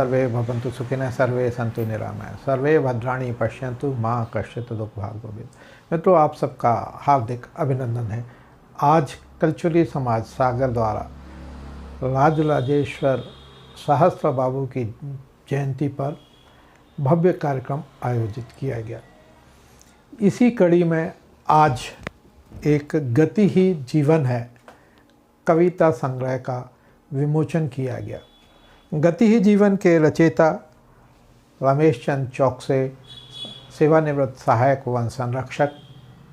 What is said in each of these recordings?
सर्वे भवन्तु सुखिनः, सर्वे सन्तु निरामयाः, सर्वे भद्राणि पश्यन्तु मां कश्चित् दुःखभाग् भवेत्। मित्रों, आप सबका हार्दिक अभिनंदन है। आज कलचुरी समाज सागर द्वारा राजराजेश्वर सहस्त्र बाबू की जयंती पर भव्य कार्यक्रम आयोजित किया गया। इसी कड़ी में आज एक गति ही जीवन है कविता संग्रह का विमोचन किया गया। गति ही जीवन के रचयिता रमेश चंद चौकसे, सेवानिवृत्त सहायक वन संरक्षक,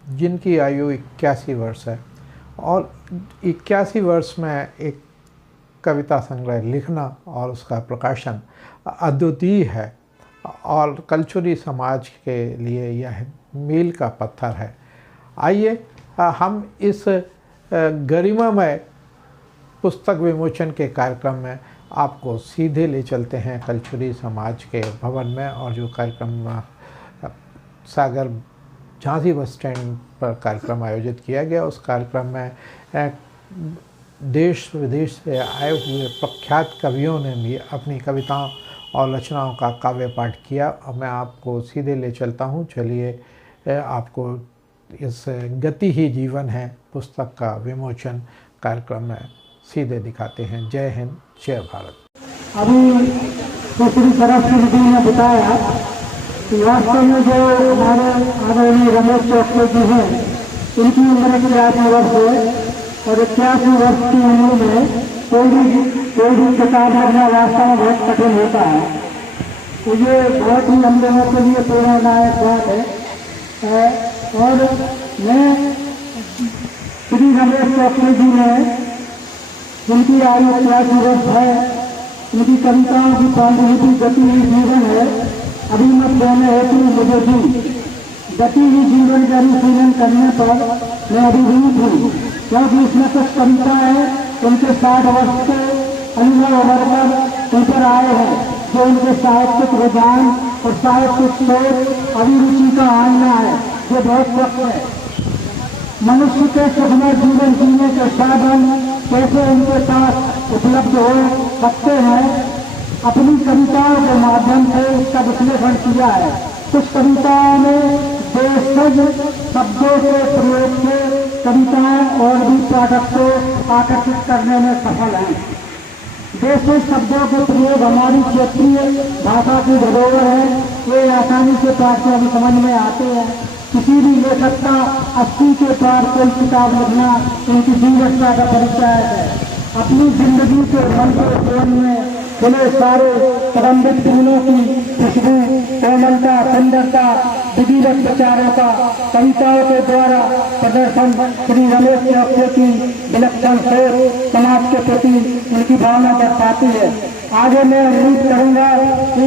जिनकी आयु 81 वर्ष है और 81 वर्ष में एक कविता संग्रह लिखना और उसका प्रकाशन अद्वितीय है और कलचुरी समाज के लिए यह मील का पत्थर है। आइए हम इस गरिमामय पुस्तक विमोचन के कार्यक्रम में आपको सीधे ले चलते हैं कलचुरी समाज के भवन में। और जो कार्यक्रम सागर झांसी बस स्टैंड पर कार्यक्रम आयोजित किया गया, उस कार्यक्रम में देश विदेश से आए हुए प्रख्यात कवियों ने भी अपनी कविताओं और रचनाओं का काव्य पाठ किया। मैं आपको सीधे ले चलता हूं। चलिए आपको इस गति ही जीवन है पुस्तक का विमोचन कार्यक्रम में सीधे दिखाते हैं। जय हिंद, जय भारत। अभी दूसरी तरफ से ने बताया कि वास्तव में जो हमारे आदरणीय रमेश चौकसे जी हैं, इनकी उम्र 81 वर्ष है और 81 वर्ष की उम्र में कोई भी किताब लिखना वास्तव में बहुत कठिन होता है। तो ये बहुत ही हम लोगों के लिए प्रेरणादायक बात है। और मैं श्री रमेश चौकसे जी ने, जिनकी आयु 83 वर्ष है, उनकी कविताओं की पांडुलिपि गति ही जीवन है। अभी मैं कहने हेतु मुझे भी गति ही जीवन का अनुशीलन करने पर मैं अभिभूत हूँ, क्योंकि इसमें कुछ कविता है उनके 60 वर्ष के अनुभव उभर कर ऊपर आए हैं, जो उनके साहित्यिक रुझान और साहित्यिक सोच अभिरुचि का आईना है, जो बहुत स्वच्छ है। मनुष्य के सुखमय जीवन जीने के साधन कैसे उनके पास उपलब्ध हो सकते हैं, अपनी कविताओं के माध्यम से इसका विश्लेषण किया है। कुछ कविताओं में देशज शब्दों के प्रयोग से कविताएं और भी पाठक को आकर्षित करने में सफल हैं। देशज शब्दों के प्रयोग हमारी क्षेत्रीय भाषा की धरोहर है, ये आसानी से पाठकों को समझ में आते हैं। किसी भी लेखक का 80 के पार कोई किताब लिखना उनकी जीवटता का परिचय है। अपनी जिंदगी के मन के जीवन में खुले सारे प्रबंधित फूलों की खुशबू, कोमलता, सुंदरता, विधिवत विचारों का कविताओं के द्वारा प्रदर्शन श्री रमेश चौकसे की विलक्षण सोच समाज के प्रति उनकी भावना दर्शाती है। आगे मैं उम्मीद करूंगा कि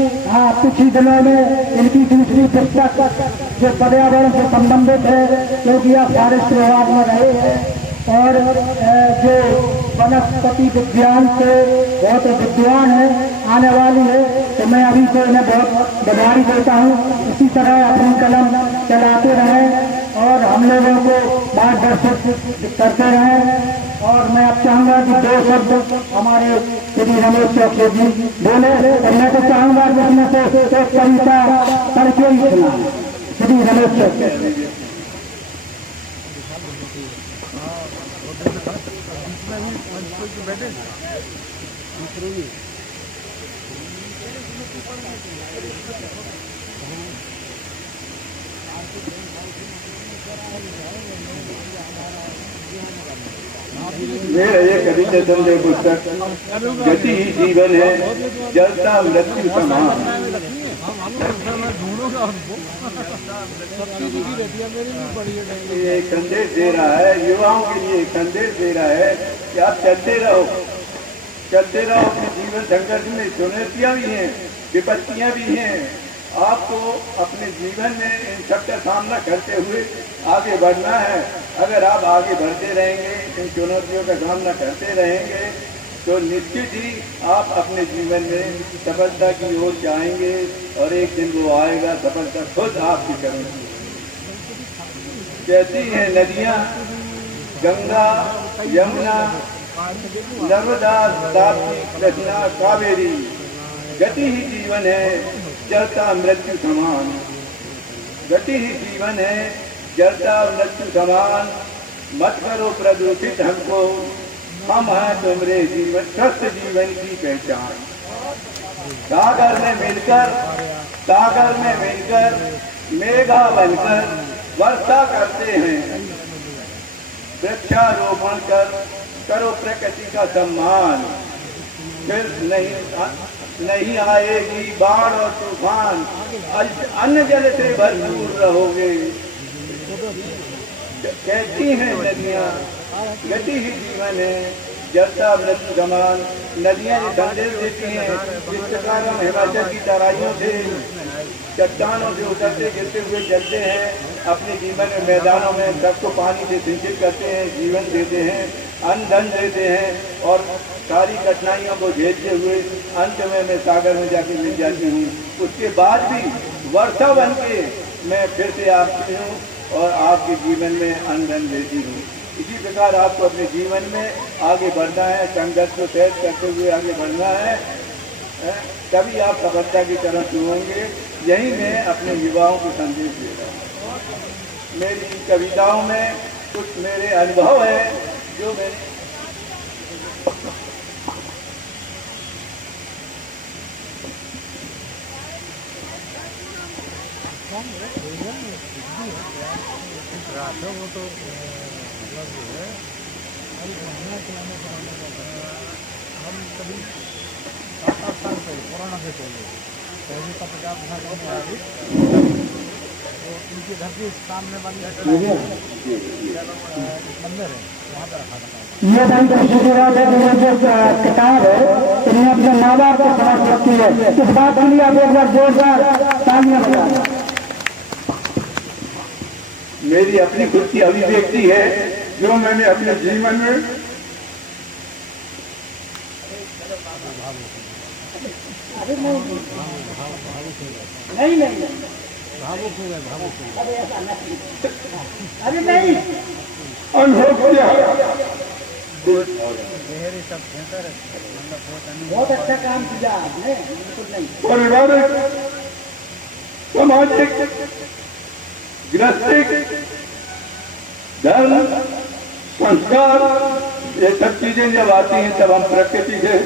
कुछ ही दिनों में इनकी दूसरी पुस्तक जो पर्यावरण से संबंधित है, क्योंकि आप फॉरेस्ट विभाग में रहे हैं और जो वनस्पति विज्ञान से बहुत विद्वान है, आने वाली है, तो मैं अभी से इन्हें बहुत बधाई देता हूँ। इसी तरह अपनी कलम चलाते रहें और हम लोगों को मार्गदर्शित करते रहें। और मैं अब चाहूँगा कि 2 शब्द हमारे श्री रमेश चौकसे जी बोले, और मैं तो चाहूँगा कि उसमें से एक कविता करके ही सुना श्री रमेश चौकसे। ये कविता संजय पुस्तक गति ही जीवन है, जलता मृत्यु समान। ये संदेश दे रहा है, युवाओं के लिए संदेश दे रहा है कि आप चलते रहो अपने जीवन संघर्ष में। चुनौतियां भी हैं, विपत्तियां भी हैं, आपको अपने जीवन में इन सबका सामना करते हुए आगे बढ़ना है। अगर आप आगे बढ़ते रहेंगे, इन चुनौतियों का सामना करते रहेंगे, तो निश्चित ही आप अपने जीवन में सफलता की ओर जाएंगे और एक दिन वो आएगा, सफलता खुद आपकी करेंगी। कहती हैं नदियाँ, गंगा, यमुना, नर्मदा, ताप्ती, कृष्णा, कावेरी, गति ही जीवन है जलता मृत्यु समान, गति ही जीवन है जलता मृत्यु समान। मत करो प्रदूषित हमको, हम हैं तुम्हारे जीवन स्वस्थ जीवन की पहचान। सागर में मिलकर मेघा बनकर वर्षा करते हैं, वृक्षारोपण कर करो प्रकृति का सम्मान। फिर नहीं आएगी बाढ़ और तूफान, अन्न जल से भरपूर रहोगे। कहती हैं नदियाँ गति ही जीवन है जलता मृत्यु समान। नदियाँ ये संदेश देती हैं, जिस प्रकार हम हिमाचल की तराइयों से चट्टानों से उतरते गिरते हुए चलते हैं, अपने जीवन में मैदानों में सबको पानी से सिंचित करते हैं, जीवन देते हैं, अन्न धन देते हैं और सारी कठिनाइयों को झेलते हुए अंत में मैं सागर में जाके मिल जाती हूँ। उसके बाद भी वर्षा बन के मैं फिर से आती हूँ और आपके जीवन में अन्न धन देती हूँ। इसी प्रकार आपको अपने जीवन में आगे बढ़ना है, संघर्ष को तय करते हुए आगे बढ़ना है, तभी आप सफलता की तरफ होंगे। यही मैं अपने युवाओं को संदेश दे रहा हूँ। मेरी कविताओं में कुछ मेरे अनुभव है जो मैंने हम कभी 7-8 साल पहले कोरोना से पहले का पंजाब में आई तो इनकी धरती सामने वाली मंदिर है, वहाँ पर रखा था। ये जो किताब है इन्हें अपने माँ बाप को समझ सकती है। इस बात के लिए आप एक बार जोरदार तालियां बजाएं। मेरी अपनी खुद की अभिव्यक्ति है जो मैंने अपने जीवन में अनुभव किया। बहुत अच्छा काम किया आपने, बिल्कुल नहीं। पारिवारिक, सामाजिक, गृहस्थिक, धर्म, संस्कार, ये सब चीजें जब आती हैं तब हम प्रकृति से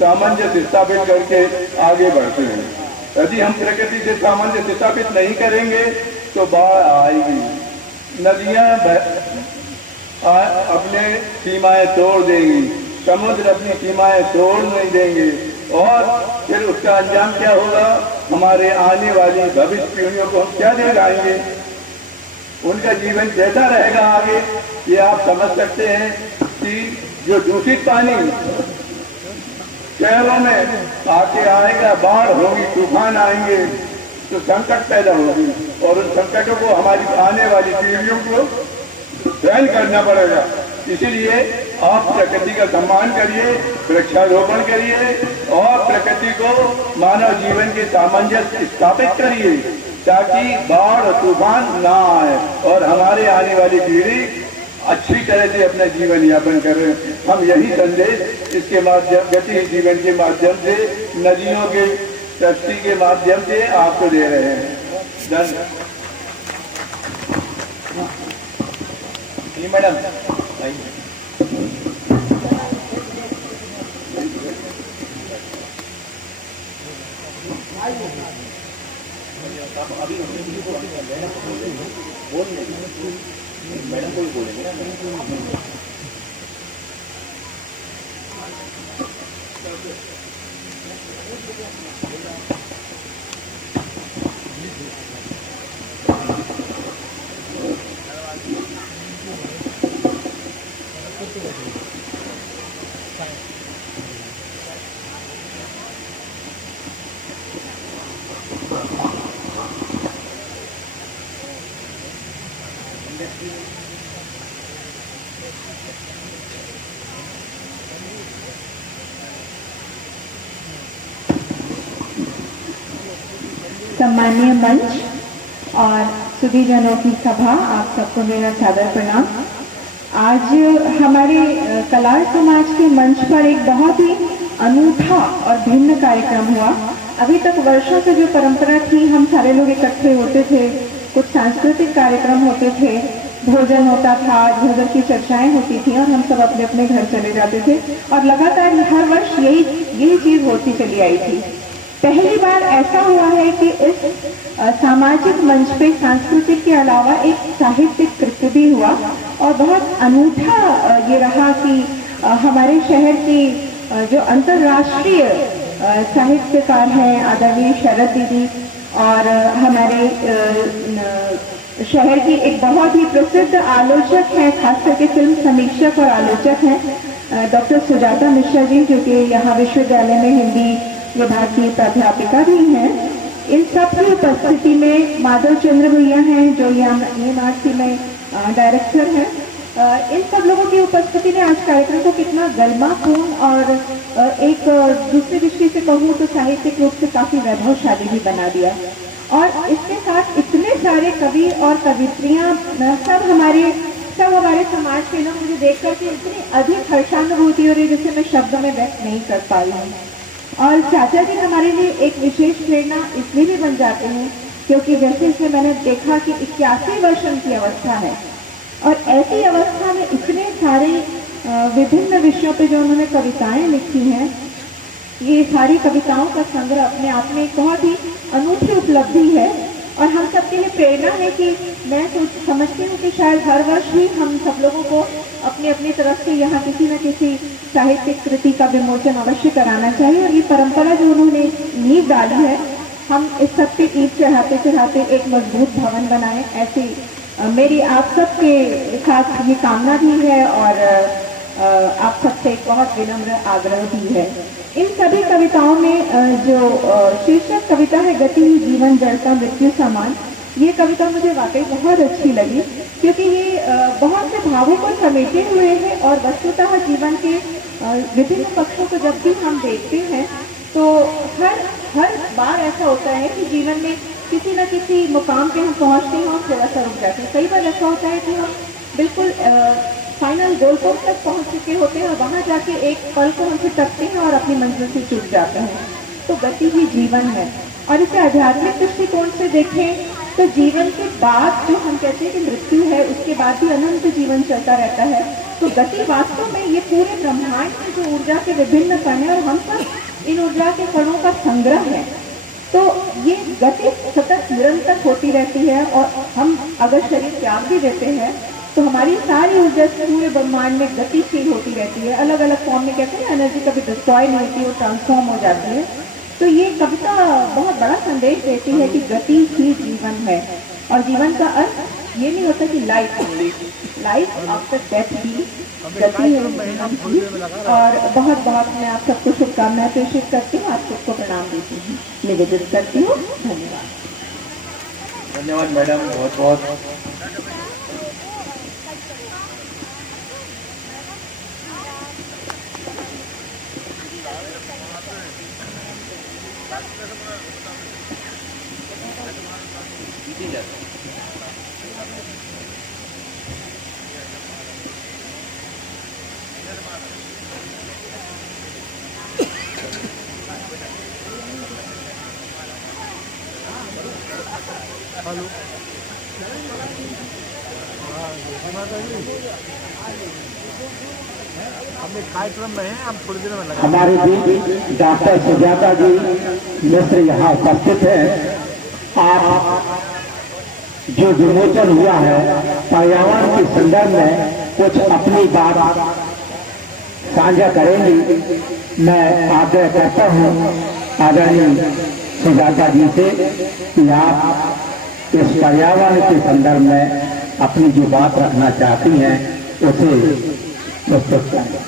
सामंजस्य स्थापित करके आगे बढ़ते हैं। यदि हम प्रकृति से सामंजस्य स्थापित नहीं करेंगे तो बाढ़ आएगी, नदियां अपने सीमाएं तोड़ देंगी, समुद्र अपनी सीमाएं तोड़ नहीं देंगे और फिर उसका अंजाम क्या होगा? हमारे आने वाली भविष्य पीढ़ियों को हम क्या दे जाएंगे? उनका जीवन कैसा रहेगा आगे? ये आप समझ सकते हैं कि जो दूषित पानी शहरों में आके आएगा, बाढ़ होगी, तूफान आएंगे तो संकट पैदा होगी और उन संकटों को हमारी आने वाली पीढ़ियों को सहन करना पड़ेगा। इसीलिए आप प्रकृति का सम्मान करिए, वृक्षारोपण करिए और प्रकृति को मानव जीवन के सामंजस्य स्थापित करिए ताकि बाढ़ और तूफान ना आए और हमारे आने वाली पीढ़ी अच्छी तरह से अपना जीवन यापन कर रहे हैं। हम यही संदेश इसके माध्यम गति जीवन के माध्यम से, नदियों के सृष्टि के माध्यम से आपको दे रहे हैं। धन्यवाद। मैडम अभी मैडम को भी बोलेंगे ना। सम्मानीय मंच और सुधीजनों की सभा, आप सबको मेरा सादर प्रणाम। आज हमारे कलार समाज के मंच पर एक बहुत ही अनूठा और भिन्न कार्यक्रम हुआ। अभी तक वर्षों से जो परंपरा थी, हम सारे लोग इकट्ठे होते थे, कुछ सांस्कृतिक कार्यक्रम होते थे, भोजन होता था, भोजन की चर्चाएं होती थी और हम सब अपने अपने घर चले जाते थे और लगातार हर वर्ष यही चीज होती चली आई थी। पहली बार ऐसा हुआ है कि इस सामाजिक मंच पे सांस्कृतिक के अलावा एक साहित्यिक कृत्य भी हुआ और बहुत अनूठा ये रहा कि हमारे शहर की जो अंतर्राष्ट्रीय साहित्यकार हैं आदरणीय शरद दीदी और हमारे शहर की एक बहुत ही प्रसिद्ध आलोचक हैं, खास करके फिल्म समीक्षक और आलोचक हैं डॉक्टर सुजाता मिश्रा जी, जो कि यहाँ विश्वविद्यालय में हिंदी विभाग की प्राध्यापिका भी हैं। इन सब की उपस्थिति में माधव चंद्र भैया हैं जो EMRC में डायरेक्टर हैं। इन सब लोगों की उपस्थिति ने आज कार्यक्रम को कितना गलमापूर्ण और एक दूसरी दृष्टि से कहूँ तो साहित्यिक रूप से काफी वैभवशाली भी बना दिया। और इसके साथ इतने सारे कवि और कवित्रियां सब हमारे समाज के लोग, मुझे देख करके इतनी अधिक हर्षानुभूति हो रही है जिसे मैं शब्द में व्यक्त नहीं कर पा रही हूँ। और चाचा जी हमारे लिए एक विशेष प्रेरणा इसलिए भी बन जाते हैं क्योंकि जैसे मैंने देखा कि 81 वर्ष उनकी अवस्था है और ऐसी अवस्था में इतने सारे विभिन्न विषयों पे जो उन्होंने कविताएं लिखी हैं, ये सारी कविताओं का संग्रह अपने आप में एक बहुत ही अनूठी उपलब्धि है और हम सबके लिए प्रेरणा है कि मैं समझती हूँ कि शायद हर वर्ष ही हम सब लोगों को अपनी अपनी तरफ से यहाँ किसी न किसी साहित्यिक कृति का विमोचन अवश्य कराना चाहिए। और ये परंपरा जो उन्होंने नींव डाली है, हम इस सब पे ईंट चढ़ाते चढ़ाते एक मजबूत भवन बनाएं, ऐसी मेरी आप सबके साथ ये कामना भी है और आप सबसे एक बहुत विनम्र आग्रह भी है। इन सभी कविताओं में जो शीर्षक कविता है गति ही जीवन जड़ता मृत्यु समान, ये कविता मुझे वाकई बहुत अच्छी लगी क्योंकि ये बहुत से भावों को समेटे हुए है और वस्तुतः जीवन के विभिन्न पक्षों को जब भी हम देखते हैं तो हर बार ऐसा होता है कि जीवन में किसी न किसी मुकाम पे हम पहुंचते हैं और थोड़ा सा रुक जाते हैं। कई बार ऐसा होता है कि हम बिल्कुल फाइनल गोल पोस्ट तक पहुंच चुके होते हैं और वहां जाके एक पल को हम टकते हैं और अपनी मंजिल से चूक जाते हैं। तो गति ही जीवन है और इसे आध्यात्मिक दृष्टिकोण से देखें तो जीवन के बाद जो हम कहते हैं कि मृत्यु है, उसके बाद भी अनंत जीवन चलता रहता है। तो गति वास्तव में ये पूरे ब्रह्मांड में जो ऊर्जा के विभिन्न कण है और हम सब इन ऊर्जा के कणों का संग्रह है। तो ये गति सतत निरंतर होती रहती है और हम अगर शरीर त्याग भी देते हैं तो हमारी सारी ऊर्जा पूरे ब्रह्मांड में गतिशील होती रहती है। अलग अलग फॉर्म में कहते हैं एनर्जी कभी डिस्ट्रॉय नहीं होती, वो ट्रांसफॉर्म हो जाती है। तो ये कविता बहुत बड़ा संदेश देती है कि गति ही जीवन है और जीवन का अर्थ ये नहीं होता कि लाइफ आफ्टर डेथ भी गति है जीवन की। और बहुत बहुत मैं आप सबको शुभकामनाएं प्रेषित करती हूँ, आप सबको प्रणाम देती हूँ, निवेदित करती हूँ। धन्यवाद मैडम, बहुत बहुत। हमने कार्यक्रम में है, हम थोड़ी देर में लगा। हमारे बीच डॉक्टर सुजाता जी मिश्र यहाँ उपस्थित हैं। आप जो विमोचन हुआ है पर्यावरण के संदर्भ में कुछ अपनी बात साझा करेंगी। मैं आग्रह करता हूँ आदरणीय सुजाता जी से कि आप इस पर्यावरण के संदर्भ में अपनी जो बात रखना चाहती हैं उसे प्रस्तुत करें।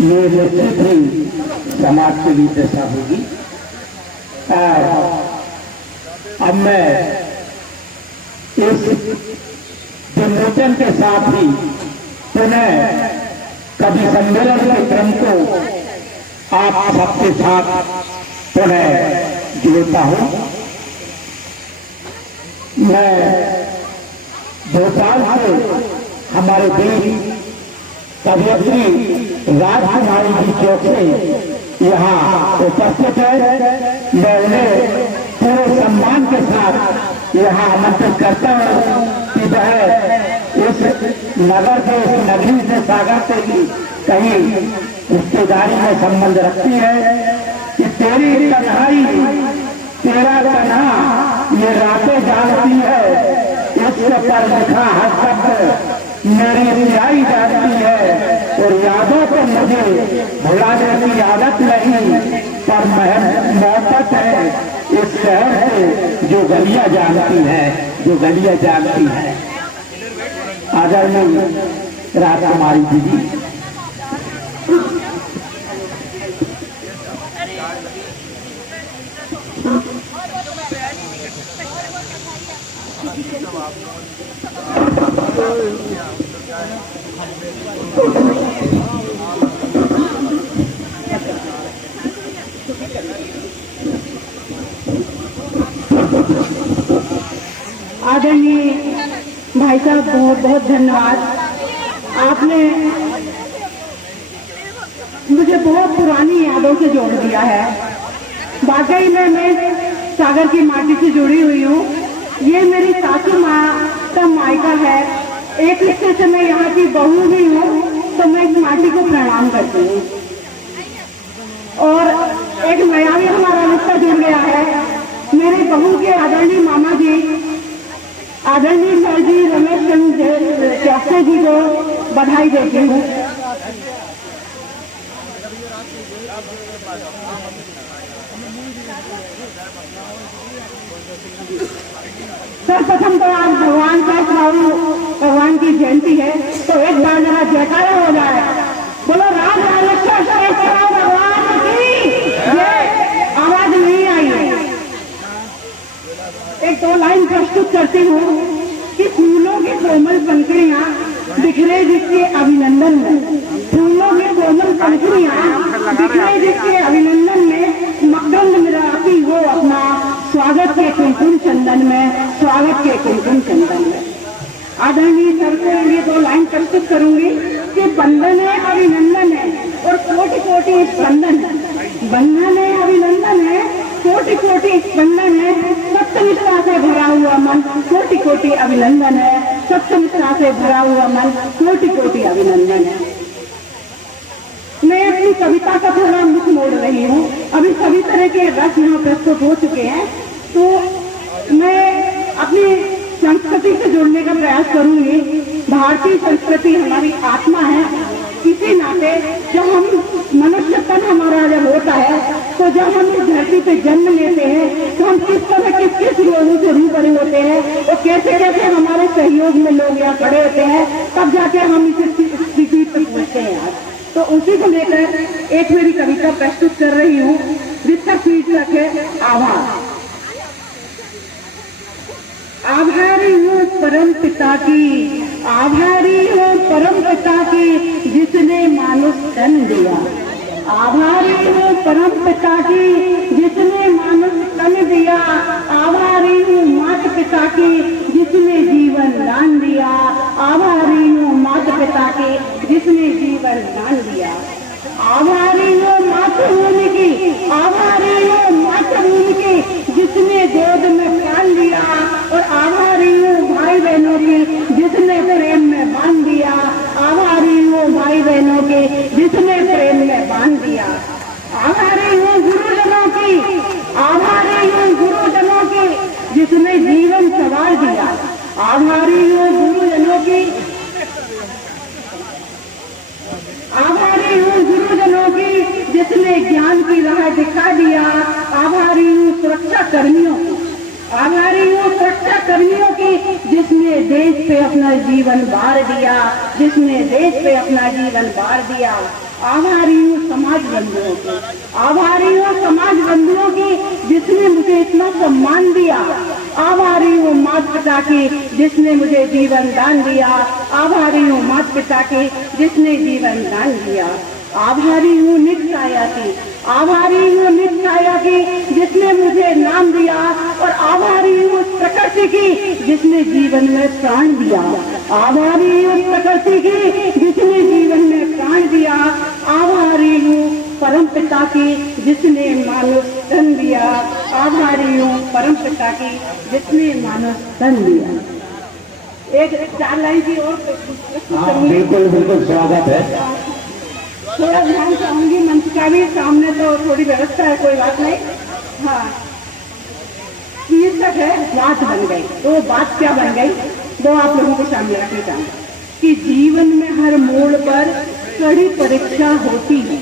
ये निश्चित ही समाज के लिए दशा होगी। अब मैं इस विमोचन के साथ ही पुनः कवि सम्मेलन के क्रम को आप सबके साथ पुनः जोड़ता हूँ। मैं भोपाल से हमारे देश कवियत्री राजकुमारी जी चौक से यहाँ उपस्थित है। मैं उन्हें पूरे सम्मान के साथ यहाँ आमंत्रित करता हूँ कि वह इस नगर से, इस नगरी से, सागर से भी कहीं रिश्तेदारी में संबंध रखती है कि तेरी कन्हाई तेरा कन्हा ये रातें जानती है, इसके पर लिखा हर शब्द मेरी सियाई जानती है। और यादों को मुझे भुलाने की आदत नहीं, पर मोहब्बत है इस शहर से जो गलियां जानती है, जो गलियां जानती है। आदरणीय राजकुमारी जी, आदरणीय भाई साहब, बहुत बहुत धन्यवाद। आपने मुझे बहुत पुरानी यादों से जोड़ दिया है। वाकई में मैं सागर की माटी से जुड़ी हुई हूँ। ये मेरी सासू माँ का मायका है। एक रिश्ते से मैं यहाँ की बहू भी हूँ, तो मैं इस माटी को प्रणाम करती हूँ। और एक नया भी हमारा रिश्ता जुड़ गया है। मेरे बहू के आदरणीय मामा जी, आदरणीय सर जी रमेश चंद्र चौकसे जी को बधाई देती हूँ। सर्वप्रथम तो आज भगवान भगवान की जयंती है, तो एक बार जरा जयकारा हो जाए। बोलो राम भगवान की जय। आवाज नहीं आई। एक दो लाइन प्रस्तुत करती हूँ कि फूलों की कोमल पंखुड़ियाँ बिखरे जिसके अभिनंदन में, फूलों की कोमल पंखुड़ियाँ बिखरे जिसके अभिनंदन में, मकरंद मिलाती हो अपना स्वागत के कुमकुम चंदन में, स्वागत के कुमकुम चंदन में। आदरणीय सर को ये दो लाइन प्रस्तुत करूंगी कि बंधन है अभिनंदन है और कोटि कोटि स्पंदन है। बंधन है अभिनंदन है, कोटि कोटि स्पंदन है, सत्यमित्रता से भरा हुआ मन, कोटि कोटि अभिनंदन है। सत्यमित्रता से भरा हुआ मन, कोटि कोटि अभिनंदन है। मैं अपनी कविता का थोड़ा मुख मोड़ रही हूँ। अभी सभी तरह के रस यहाँ प्रस्तुत हो चुके हैं, तो मैं अपनी संस्कृति से जुड़ने का प्रयास करूंगी। भारतीय संस्कृति हमारी आत्मा है। इसी नाते जब हम मनुष्य तन हमारा जब होता है, तो जब हम इस धरती पे जन्म लेते हैं, तो हम किस तरह किस रोगों से रूबरू होते हैं और कैसे कैसे हमारे सहयोग में लोग यहाँ खड़े होते हैं, तब जाके हम इस स्थिति तक पहुंचते हैं आज। तो उसी को लेकर एक मेरी कविता प्रस्तुत कर रही हूँ, जिसका शीर्षक है आभार। आभारी हूँ परम पिता की, आभारी हूँ परम पिता की जिसने मानुष तन दिया। आभारी हूँ परम पिता की जिसने मानुष तन दिया। आभारी हूँ माता पिता की जिसने जीवन दान दिया। आभारी हूँ माता पिता के जिसने जीवन दान दिया। आभारी हूँ मातृभूमि की, आभारी हूँ मातृभूमि की जिसने गोद में पाल लिया। और आभारी हूँ भाई बहनों की जिसने प्रेम में बांध दिया। आभारी हूँ भाई बहनों के जिसने प्रेम में बांध दिया। आभारी हूँ गुरुजनों की, आभारी हूँ गुरुजनों की जिसने जीवन संवार दिया। आभारी हूँ गुरुजनों की, आभारी हूँ गुरुजनों की जिसने ज्ञान की राह दिखा दिया। आभारी हूँ सुरक्षा कर्मियों की, आभारी हूँ सुरक्षा कर्मियों की जिसने देश पे अपना जीवन वार दिया, जिसने देश पे अपना जीवन वार दिया। आभारी हूँ समाज बंधुओं की, आभारी हूँ समाज बंधुओं की जिसने मुझे इतना सम्मान दिया। आभारी हूँ माता पिता की जिसने मुझे जीवन दान दिया, आभारी हूँ माता पिता की जिसने जीवन दान दिया। आभारी हूँ नित्य काया की, आभारी हूँ नित्य काया की जिसने मुझे नाम दिया, और आभारी हूँ प्रकृति की जिसने जीवन में प्राण दिया। आभारी हूँ प्रकृति की जिसने जीवन में प्राण दिया। आभारी हूँ परम पिता की जिसने मानव तन दिया। आभारी हूँ परम पिता की जिसने मानव तन दिया। एक 4 लाइन की और बिल्कुल बिल्कुल स्वागत है। थोड़ा ध्यान चाहूंगी, मंच का भी सामने तो थोड़ी व्यवस्था है, कोई बात नहीं। हाँ, शीर्षक है बात बन गई। तो बात क्या बन गई, वो आप लोगों को सामने रखना चाहूंगा कि जीवन में हर मोड़ पर कड़ी परीक्षा होती है।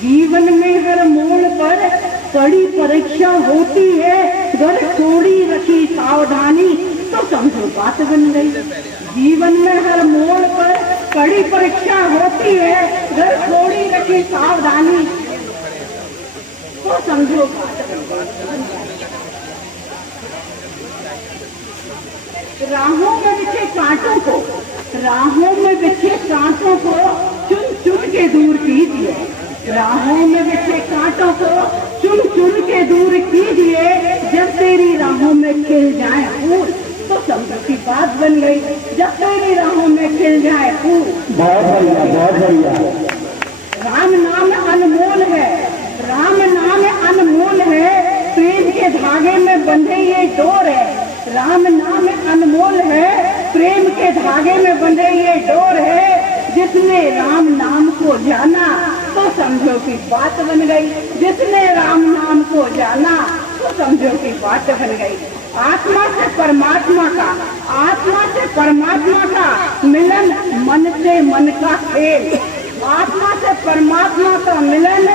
जीवन में हर मोड़ पर कड़ी परीक्षा होती है, अगर थोड़ी रखी सावधानी तो समझो बात बन गई। जीवन में हर मोड़ पर कड़ी परीक्षा होती है, अगर थोड़ी रखी सावधानी तो समझो बात बन गई। राहों में बिछे कांटों को, राहों में बिछे कांटों को चुन चुन के दूर कीजिए। राहों में बिछे कांटों को चुन चुन के दूर कीजिए, जब तेरी राहों में खिल जाए फूल तो समझो की बात बन गई। जब तेरी राहों में खिल जाए फूल। बहुत बढ़िया, बहुत बढ़िया। राम नाम अनमोल है, राम नाम अनमोल है, प्रेम के धागे में बंधे ये डोर है। राम नाम अनमोल है, प्रेम के धागे में बंधे ये डोर है। जिसने राम नाम को जाना तो समझो की बात बन गई। जिसने राम नाम को जाना तो समझो की बात बन गई। आत्मा से परमात्मा का, आत्मा से परमात्मा का मिलन, मन से मन का खेल। आत्मा से परमात्मा का मिलन,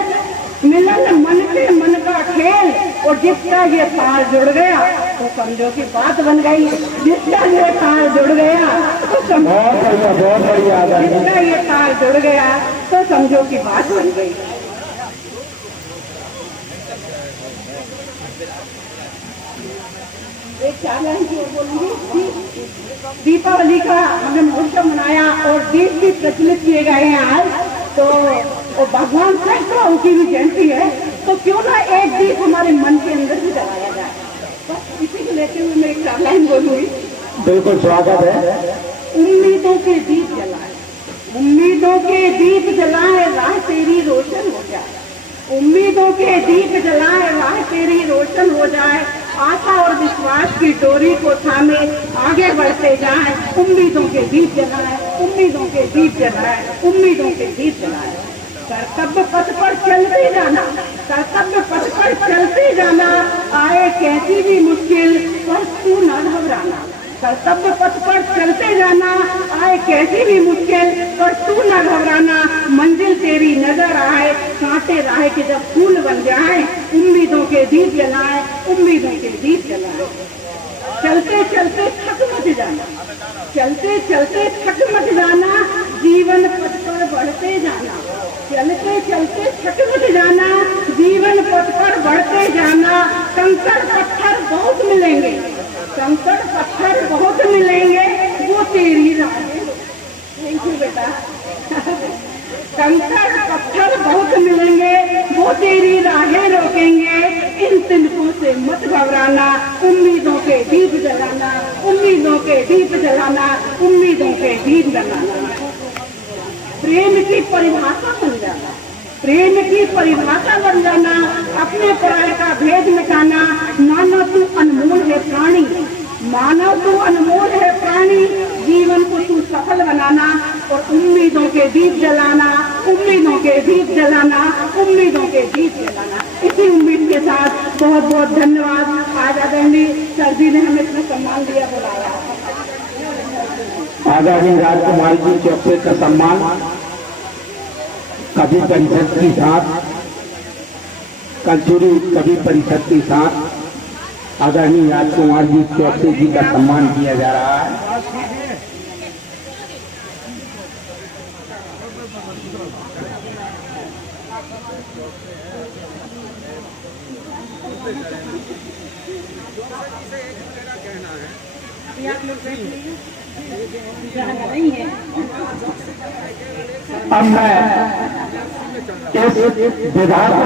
मिलन मन से मन का खेल। और जिसका ये तार जुड़ गया तो समझो की बात बन गई। जिसका ये तार जुड़ गया तो समझो, बहुत बढ़िया। जिसका ये तार जुड़ गया तो समझो की बात बन गई। एक 4 लाइन की ओर बोलूंगी। दीपावली का हमने महोत्सव मनाया और दीप भी प्रचलित किए गए हैं आज। तो भगवान कृष्ण उनकी भी जयंती है, तो क्यों ना एक दीप हमारे मन के अंदर भी जलाया जाए। बस इसी को लेते हुए मैं एक 4 लाइन बोलूंगी। बिल्कुल स्वागत है। उम्मीदों के दीप जलाए, उम्मीदों के दीप जलाए, राह तेरी रोशन हो जाए। उम्मीदों के दीप जलाए, राह तेरी रोशन हो जाए। आशा और विश्वास की डोरी को थामे आगे बढ़ते जाएं। उम्मीदों के दीप जलाए, उम्मीदों के दीप जलाए, उम्मीदों के दीप जलाए। कर्तव्य पथ पर चलते जाना, कर्तव्य पथ पर चलते जाना, आए कैसी भी मुश्किल पर तू न घबराना। कर्तव्य पथ पर चलते जाना, आए कैसी भी मुश्किल पर तू न घबराना। मंजिल तेरी नजर आए, कांटे राह के जब फूल बन जाए। उम्मीदों के दीप जलाए, उम्मीदों के दीप जलाए। चलते चलते थक मत जाना, चलते चलते थक मत जाना, जीवन पथ पर बढ़ते जाना। चलते चलते थक मत जाना, जीवन पथ पर बढ़ते जाना। कंकड़ पत्थर बहुत मिलेंगे, कंकड़ पत्थर बहुत मिलेंगे, वो तेरी राह। थैंक यू बेटा। कंकड़ पत्थर बहुत मिलेंगे, वो तेरी राहें रोकेंगे। इन तिनकों से मत घबराना, उम्मीदों के दीप जलाना, उम्मीदों के दीप जलाना, उम्मीदों के दीप जलाना। प्रेम की परिभाषा बन जाना, प्रेम की परिभाषा बन जाना। अपने पराये का भेद मिटाना। मानव तू अनमोल है प्राणी, मानव तू अनमोल है प्राणी। जीवन को तू सफल बनाना और उम्मीदों के दीप जलाना, उम्मीदों के दीप जलाना, उम्मीदों के दीप जलाना। इसी उम्मीद के साथ बहुत बहुत धन्यवाद। आज आदरणीय सर जी ने हमें इतना सम्मान दिया, बुलाया। आदरणीय राजकुमारी जी चौकसे का सम्मान कवि परिषद के साथ, कल्चुरी कवि परिषद के साथ आदरणीय राजकुमार जी चौकसे जी का सम्मान किया जा रहा है। अब मैं इस विधा को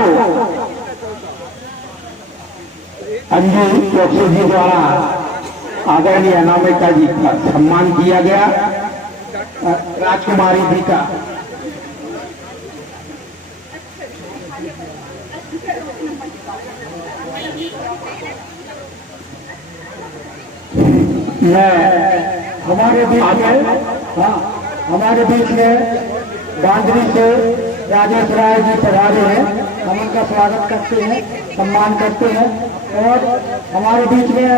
अंजू चौकसी जी द्वारा आदरणीय अनामिका जी का सम्मान किया गया, राजकुमारी जी का मैं हमारे बीच में हमारे बीच में बांदरी से राजेश राय जी पधारे हैं। हम उनका स्वागत करते हैं, सम्मान करते हैं। और हमारे बीच में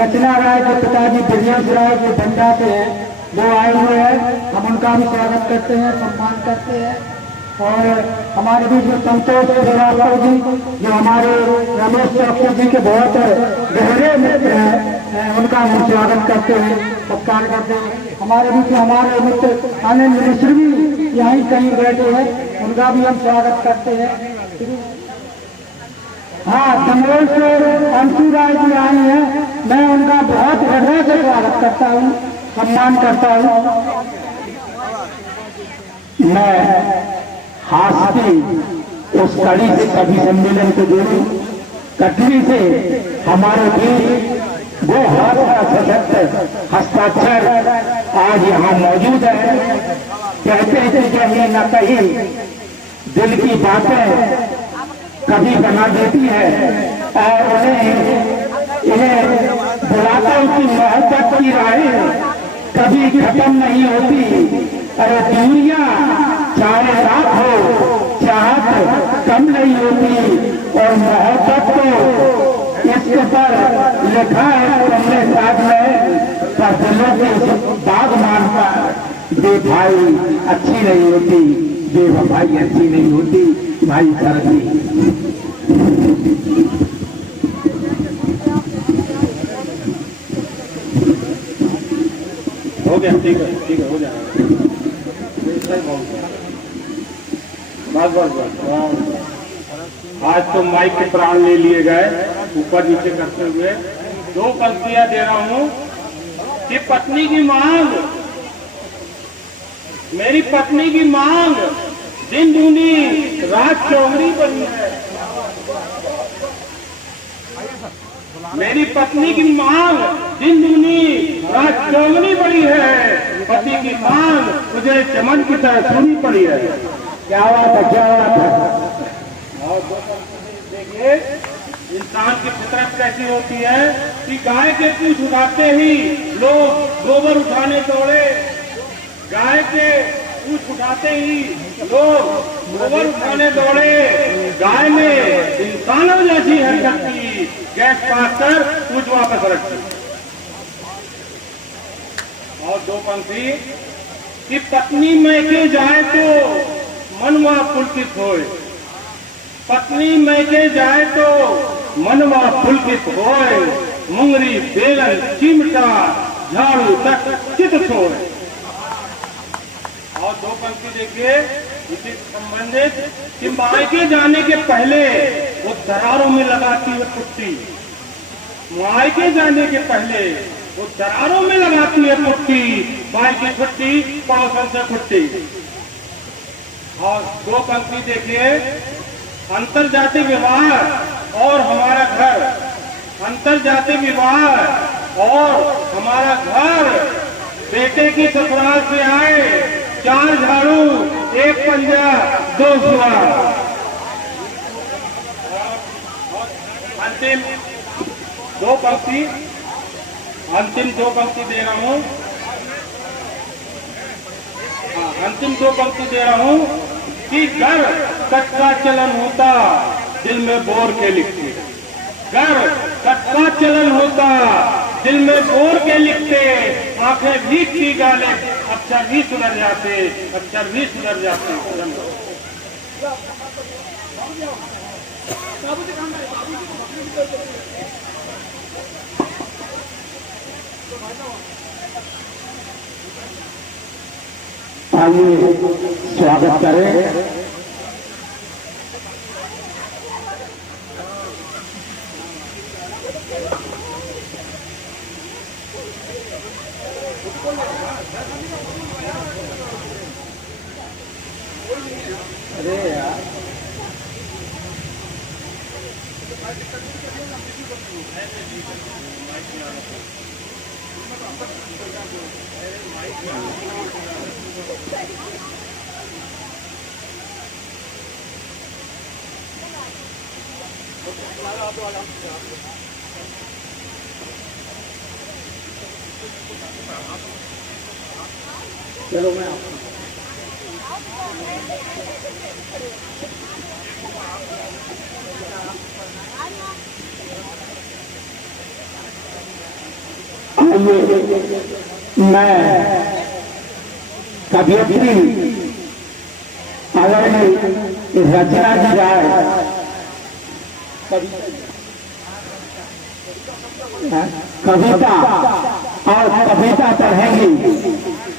रचना राय के पिताजी ब्रजेश राय जो बंडा से हैं, वो आए हुए हैं। हम उनका भी स्वागत करते हैं, सम्मान करते हैं। और हमारे बीच में संतोष श्रीवास्तव जी जो हमारे रमेश चौकसी जी के बहुत गहरे मित्र हैं, उनका हम स्वागत करते हैं, सत्कार करते हैं। हमारे बीच में हमारे मित्र आनंद मिश्र भी यहीं कहीं बैठे हैं, उनका भी हम स्वागत करते हैं। हाँ, दमोल से अंशु राय जी आए हैं, मैं उनका बहुत हृदय से स्वागत करता हूँ, सम्मान करता हूँ। मैं हाथ की उस कड़ी से कभी सम्मेलन को जोड़ू, कटरी से हमारे बीच वो हाथ का सशक्त हस्ताक्षर आज यहाँ मौजूद है। कहते थे कि हमें न कही दिल की बातें कभी बना देती है और इन्हें बुलाकर उसकी मोहब्बत की राहें कभी खत्म नहीं होती। अरे दुनिया चाहे रात हो, चाहत कम नहीं होती और मोहब्बत तो इसके पर लिखा है तुमने साथ में, पर दिलों के बाग मानता बेभाई अच्छी नहीं होती, बेवफाई अच्छी नहीं होती। भाई सरदी हो गया, ठीक है हो जाएगा। बस आज तो माइक के प्राण ले लिए गए ऊपर नीचे करते हुए। 2 पंक्तियां दे रहा हूं कि पत्नी की मांग, मेरी पत्नी की मांग दिन दूनी रात चौगनी बनी है। मेरी पत्नी की मांग दिन दूनी रात चौगनी बड़ी है, पति की मांग मुझे चमन की तरह सुनी पड़ी है। क्या बात है, क्या बात है। और देखिए इंसान की फितरत कैसी होती है कि गाय के पूंछ उठाते ही लोग गोबर उठाने दौड़े, गाय के पूंछ उठाते ही लोग गोबर उठाने दौड़े। गाय ने इंसानों जैसी हरकत की, गैस पास कर पूंछ वापस रखी। और 2 पंक्ति कि पत्नी मैके जाए तो मनवा पुलकित होए, पत्नी मैके जाए तो मनवा पुलकित होए, मुंगरी बेलन चिमटा झाड़ू तक चित छोड़े। और 2 पंक्ति देखिए इसी संबंधित कि मायके जाने के पहले वो दरारों में लगाती है पुट्टी, मायके जाने के पहले वो दरारों में लगाती है पुट्टी, बाई की छुट्टी पड़ोसन से पुट्टी। और 2 पंक्ति देखिए अंतरजातीय विवाह और हमारा घर, अंतरजातीय विवाह और हमारा घर। बेटे की ससुराल से आए 4 झाड़ू 1 पंजा 2 सुराल। अंतिम 2 पंक्ति दे रहा हूं, अंतिम 2 पंक्ति दे रहा हूं कि घर कटका चलन होता दिल में बोर के लिखते, घर कटका चलन होता दिल में बोर के लिखते, आंखें भीगती गाले अक्षर भी सुधर जाते, अक्षर भी सुधर जाते। आइए स्वागत करें अरे यार चलो मैं मैं कवियत्री आदरणीय रचना जी राय कविता और कविता पढ़ेंगी,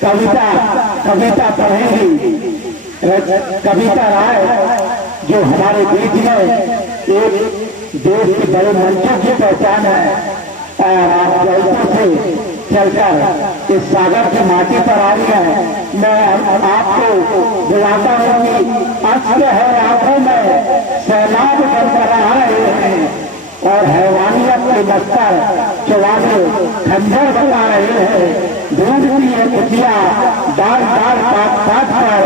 कविता पढ़ेंगी कविता राय, जो हमारे बीच में एक देश के बड़े मंचों की पहचान है। जयपुर से चलकर इस सागर की माटी पर आ रही है। मैं आपको बुलाता हूँ कि अश्क है आंखों में सैलाब बनकर आ रहे हैं और हैवानियत के बस्तर चौवाने खंजर बना रहे हैं। ढूंढती है कुटिया डाल डाल काट कर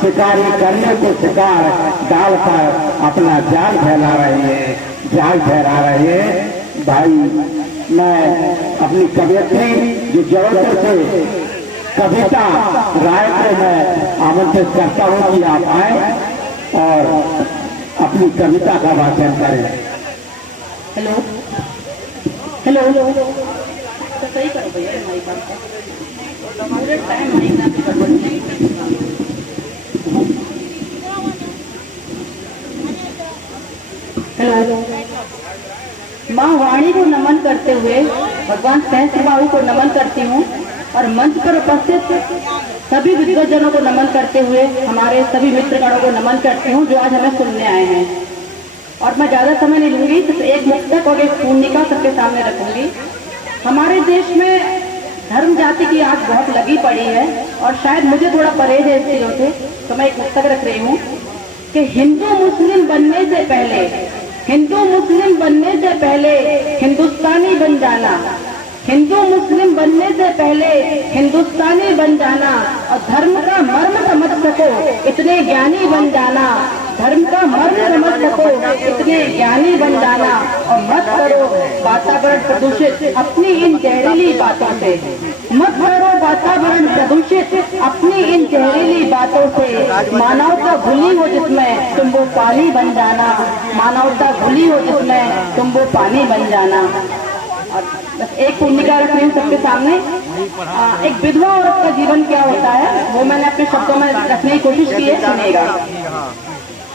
शिकारी करने को शिकार डाल कर अपना जाल फैला रहे हैं। भाई मैं अपनी कवियत्री जो जबलपुर से कविता राय को मैं आमंत्रित करता हूँ कि आप आए और अपनी कविता का वाचन करें। हेलो हेलो तो सही करो भैया हमारी बात पूरे टाइम नहीं ना हेलो माँ वाणी को नमन करते हुए भगवान सहस्त्रबाहु को नमन करती हूँ और मंच पर उपस्थित सभी विद्वजनों को नमन करते हुए हमारे सभी मित्रगणों को नमन करती हूँ जो आज हमें सुनने आए हैं। और मैं ज्यादा समय नहीं लूंगी, सिर्फ एक मुक्तक और एक पूर्णिका सबके सामने रखूंगी। हमारे देश में धर्म जाति की आग बहुत लगी पड़ी है और शायद मुझे थोड़ा परहेज है इस चीजों से, तो मैं एक मुक्तक रख रही हूँ कि हिंदू मुस्लिम बनने से पहले हिंदुस्तानी बन जाना, हिंदू मुस्लिम बनने से पहले हिंदुस्तानी बन जाना और धर्म का मर्म समझ सको इतने ज्ञानी बन जाना, धर्म का मर्म समझ सको इतने ज्ञानी बन जाना और मत करो वातावरण प्रदूषित अपनी इन जहरीली बातों से, मत करो वातावरण प्रदूषित अपनी इन जहरीली बातों से। मानवता भूली हो जिसमें तुम वो पानी बन जाना, मानवता भूली हो जिसमें तुम वो पानी बन जाना। और बस एक भूमिका रख रही हूँ सबके सामने। एक विधवा औरत का जीवन क्या होता है वो मैंने अपने शब्दों में रखने की कोशिश की है, सुनेगा।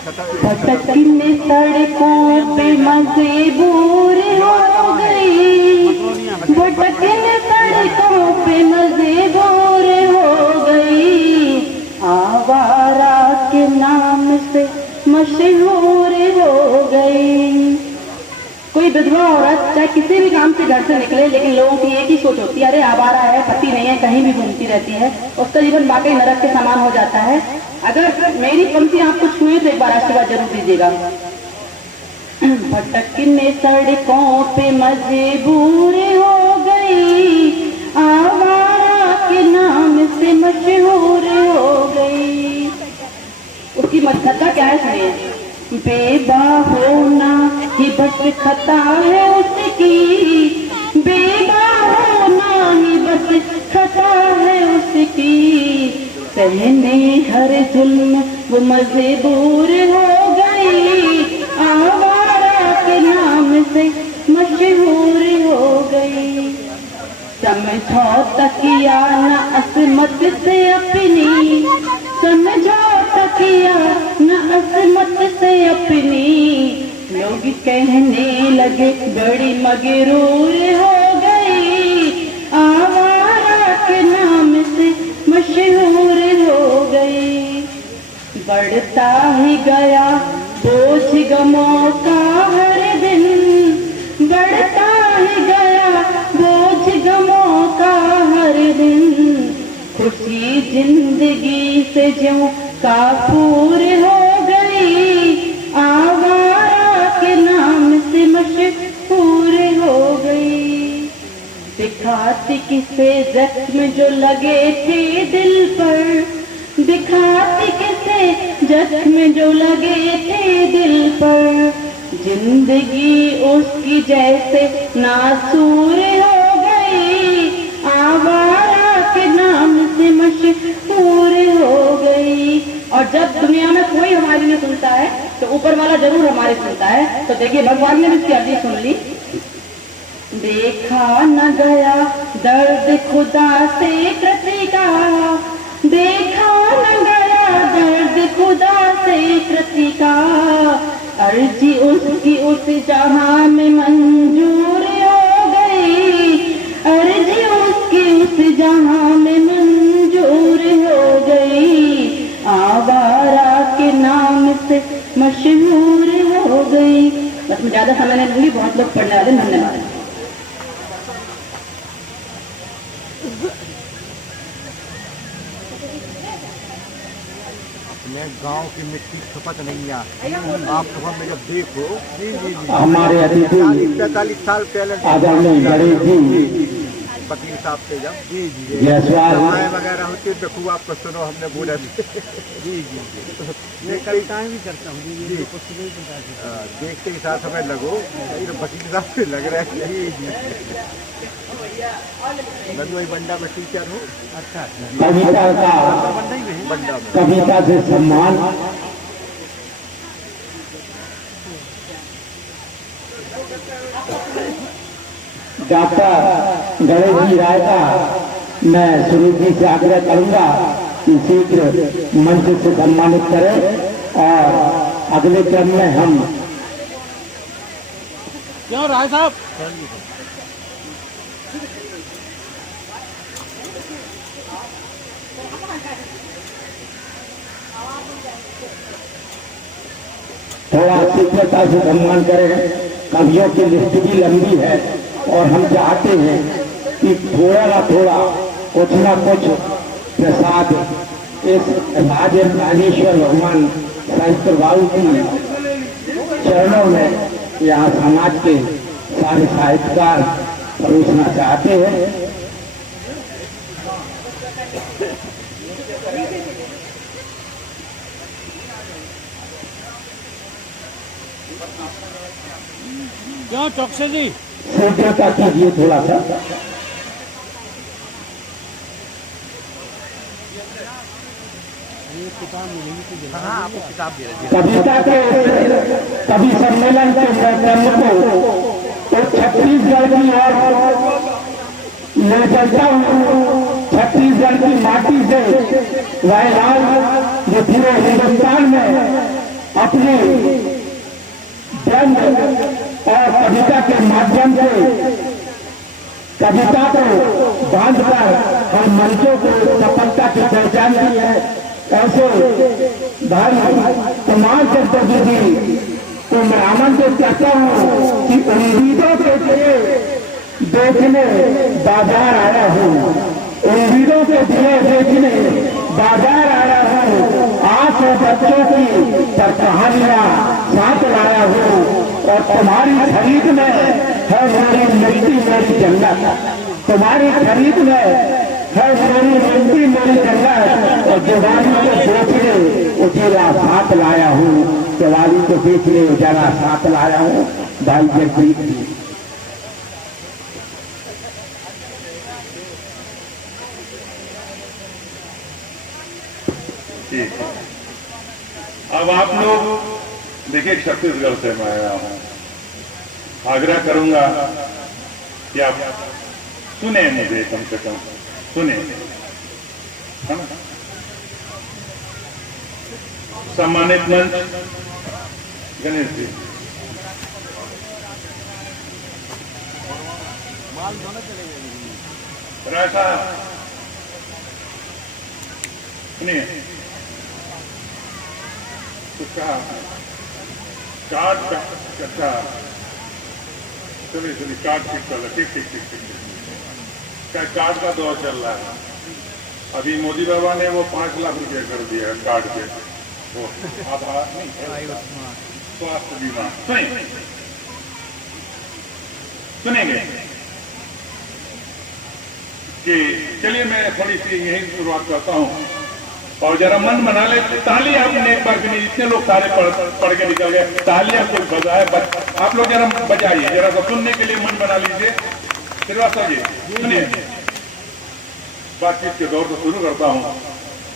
भटकने सड़कों पे मजबूर हो गई, भटकने सड़कों पे मजबूर हो गई, आवारा के नाम से मशहूर हो गई। कोई विधवा औरत चाहे किसी भी काम से घर से निकले, लेकिन लोगों की एक ही सोच होती है, अरे आवारा है, पति नहीं है, कहीं भी घूमती रहती है, उसका जीवन वाकई नरक के समान हो जाता है। अगर मेरी पंक्ति आपको छुए तो एक बार आशीर्वाद जरूर दीजिएगा। भटकने सड़कों पे मजबूर हो गई, आवारा के नाम से मशहूर हो गई। उसकी मकसद क्या है सुनिए। बेबा होना ही बस खता है उसकी, बेबा होना ही बस खता है उसकी, सहने हर जुल्म वो मजबूर हो गई, आवारा के नाम से मशहूर हो गई। समझौता किया न असमत से अपनी, समझौता किया न असमत से अपनी, लोग कहने लगे बड़ी मगरूर हो गई, आवारा के नाम से मशहूर हो गई। बढ़ता ही गया बोझ गमों का हर दिन, बढ़ता ही गया बोझ गमों का जिंदगी से ज्यों काफूर हो गई, आवारा के नाम से मशहूर हो गई। दिखाती किसे जख्म जो लगे थे दिल पर, दिखाती किसे जख्म जो लगे थे दिल पर, जिंदगी उसकी जैसे नासूर हो गई, आवारा के नाम से मशहूर हो गई। और जब दुनिया में कोई हमारी नहीं सुनता है तो ऊपर वाला जरूर हमारी सुनता है। तो देखिए भगवान ने भी इसकी अर्जी सुन ली। देखा न गया दर्द खुदा से कृति का, देखा न गया दर्द खुदा से कृति का, अर्जी उसकी उस जहां में मंजूर हो गई, अर्जी उसकी उस जहां में मंजूर हो गई, आवारा के नाम से मशहूर हो गई। बस मैं ज्यादा समय नहीं लूंगी, बहुत लोग पढ़ने वाले। धन्यवाद। अपने गांव की मिट्टी खपत नहीं है। आप तो हमें जब देखो हमारे अतिथि 45 साल पहले आदरणीय गणेश जी वकील साहब से जब जयसवाल दवाएं वगैरह होती है, देखो आपको सुनो हमने बोला जी मैं कविताएं भी करता हूँ जी। देखते ही साथ हमें लगो वकील साहब से लग रहा है जी। मैं वही बंडा में टीचर हूँ। अच्छा कविता का बंडा में कविता से सम्मान डॉक्टर गणेश जी राय का मैं सुरेश जी से आग्रह करूंगा कि शीघ्र मंच से सम्मानित करें और अगले क्रम में हम क्यों राय साहब थोड़ा शीघ्रता से सम्मान करें। कवियों की लिस्ट भी लंबी है और हम चाहते हैं कि थोड़ा ना थोड़ा कुछ ना कुछ प्रसाद इस राजे राजेश्वर भगवान साहित्य बाबू की चरणों में यहाँ समाज के सारे साहित्यकार परोसना चाहते हैं। क्यों चौकसे जी शीघ्रता कीजिए थोड़ा सा। हाँ आपको किताब दे रही कविता के कवि सम्मेलन के क्रम को तो छत्तीसगढ़ की ओर ले चलता हूँ। छत्तीसगढ़ की माटी से वायनाड जो पूरे हिंदुस्तान में अपने व्यंग और कविता के माध्यम से कविता को बांधकर हम मंचों को सफलता की पहचान की है। ऐसे भाई कुमार चतुर्वेदी को मैं आमंत्रित करता हूँ कि उम्मीदों के लिए देखने बाजार आया हूँ, उम्मीदों के दिए देखने बाजार आया हूँ, आस और बच्चों की पर कहानियां साथ लाया हूँ और तुम्हारी खरीद में है मेरी मिट्टी मेरी जन्नत, तुम्हारी खरीद में है मेरी मिट्टी मेरी जन्नत और दिवाली को बेचने उजाला साथ लाया हूँ, दिवाली को बेचने उजाला साथ लाया हूँ। भाई जगदीप जी ठीक। अब आप लोग देखिए, छत्तीसगढ़ से मैं आया हूं, आग्रह करूंगा कि आप सुने, मुझे कम से कम सुने, है ना। सम्मानित मंच गणेश जी, राजा सुनिए, उसका कार्ड का अच्छा, चलिए कार्ड ठीक चल रहा है, ठीक, कार्ड का दौर चल रहा है। अभी मोदी बाबा ने वो 5 लाख रुपए कर दिया कार्ड पे, वो आधार नहीं स्वास्थ्य बीमा। सुनेंगे कि चलिए मैं थोड़ी सी यही शुरुआत करता हूँ और जरा मन बना ले। ताली आपने एक बार भी नहीं, इतने लोग सारे पढ़ के निकल गए, तालियां कोई बजाए, आप लोग जरा बजाइए, जरा तो सुनने के लिए मन बना लीजिए। श्रीवास्तव जी सुनिए, बातचीत के दौर को शुरू करता हूँ।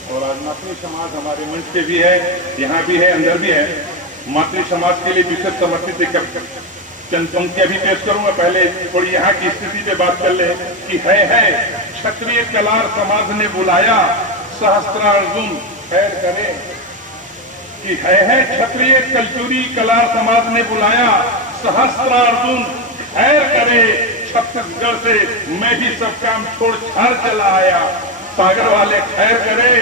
और आज मातृ समाज हमारे मंच पे भी है, यहाँ भी है, अंदर भी है। मातृ समाज के लिए विशेष समर्पित एक चंद पंक्तियां भी पेश करूंगा। पहले थोड़ी यहाँ की स्थिति पे बात कर ले कि है क्षत्रिय कलार समाज ने बुलाया, सहस्त्रार्जुन खैर करे। कि है क्षत्रिय कलचुरी कलार समाज ने बुलाया, सहस्त्रार्जुन खैर करे। छत्तीसगढ़ से मैं भी सब काम छोड़ छाड़ चला आया, सागर वाले खैर करे।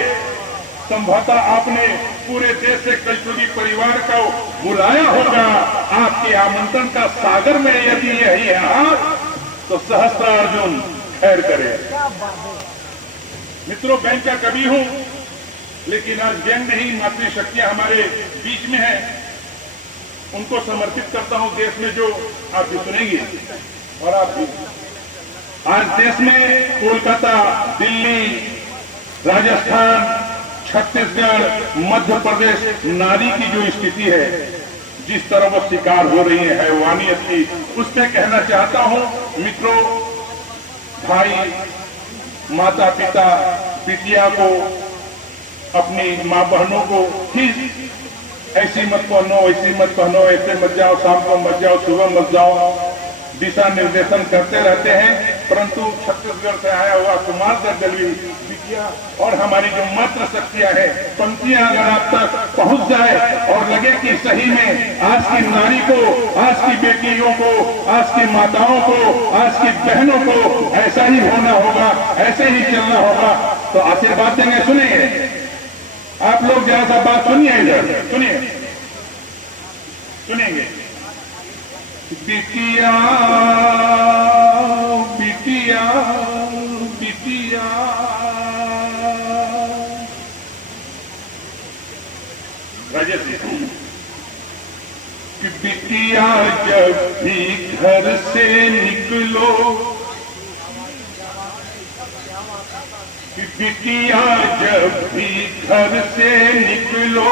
संभवतः आपने पूरे देश से कलचुरी परिवार को बुलाया होगा, आपके आमंत्रण का सागर में यदि यही है तो सहस्त्रार्जुन खैर करे। मित्रों, बैंक का कवि हूं, लेकिन आज व्यंग नहीं, मातृशक्तियां हमारे बीच में है, उनको समर्पित करता हूं देश में, जो आप भी सुनेंगे और आप भी। आज देश में कोलकाता, दिल्ली, राजस्थान, छत्तीसगढ़, मध्य प्रदेश नारी की जो स्थिति है, जिस तरह वो शिकार हो रही है हैवानियत की, उससे कहना चाहता हूं मित्रों, भाई, माता पिता, बिटिया को, अपनी माँ बहनों को ही ऐसी मत पहनो, ऐसी मत पहनो, ऐसे मत जाओ, शाम को मत जाओ, सुबह मत जाओ, दिशा निर्देशन करते रहते हैं। परंतु छत्तीसगढ़ से आया हुआ कुमार दर्जनवी बिटिया और हमारी जो मातृ शक्तियां हैं, पंक्तियां अगर आप तक पहुंच जाए और लगे कि सही में आज की नारी को, आज की बेटियों को, आज की माताओं को, आज की बहनों को ऐसा ही होना होगा, ऐसे ही चलना होगा, तो आशीर्वाद देंगे। सुनिए आप लोग, जरा सा बात सुनिए, इधर सुनिए, सुनेंगे। बिटिया बिटिया बिटिया, कि बिटिया जब भी घर से निकलो, कि बिटिया जब भी घर से निकलो,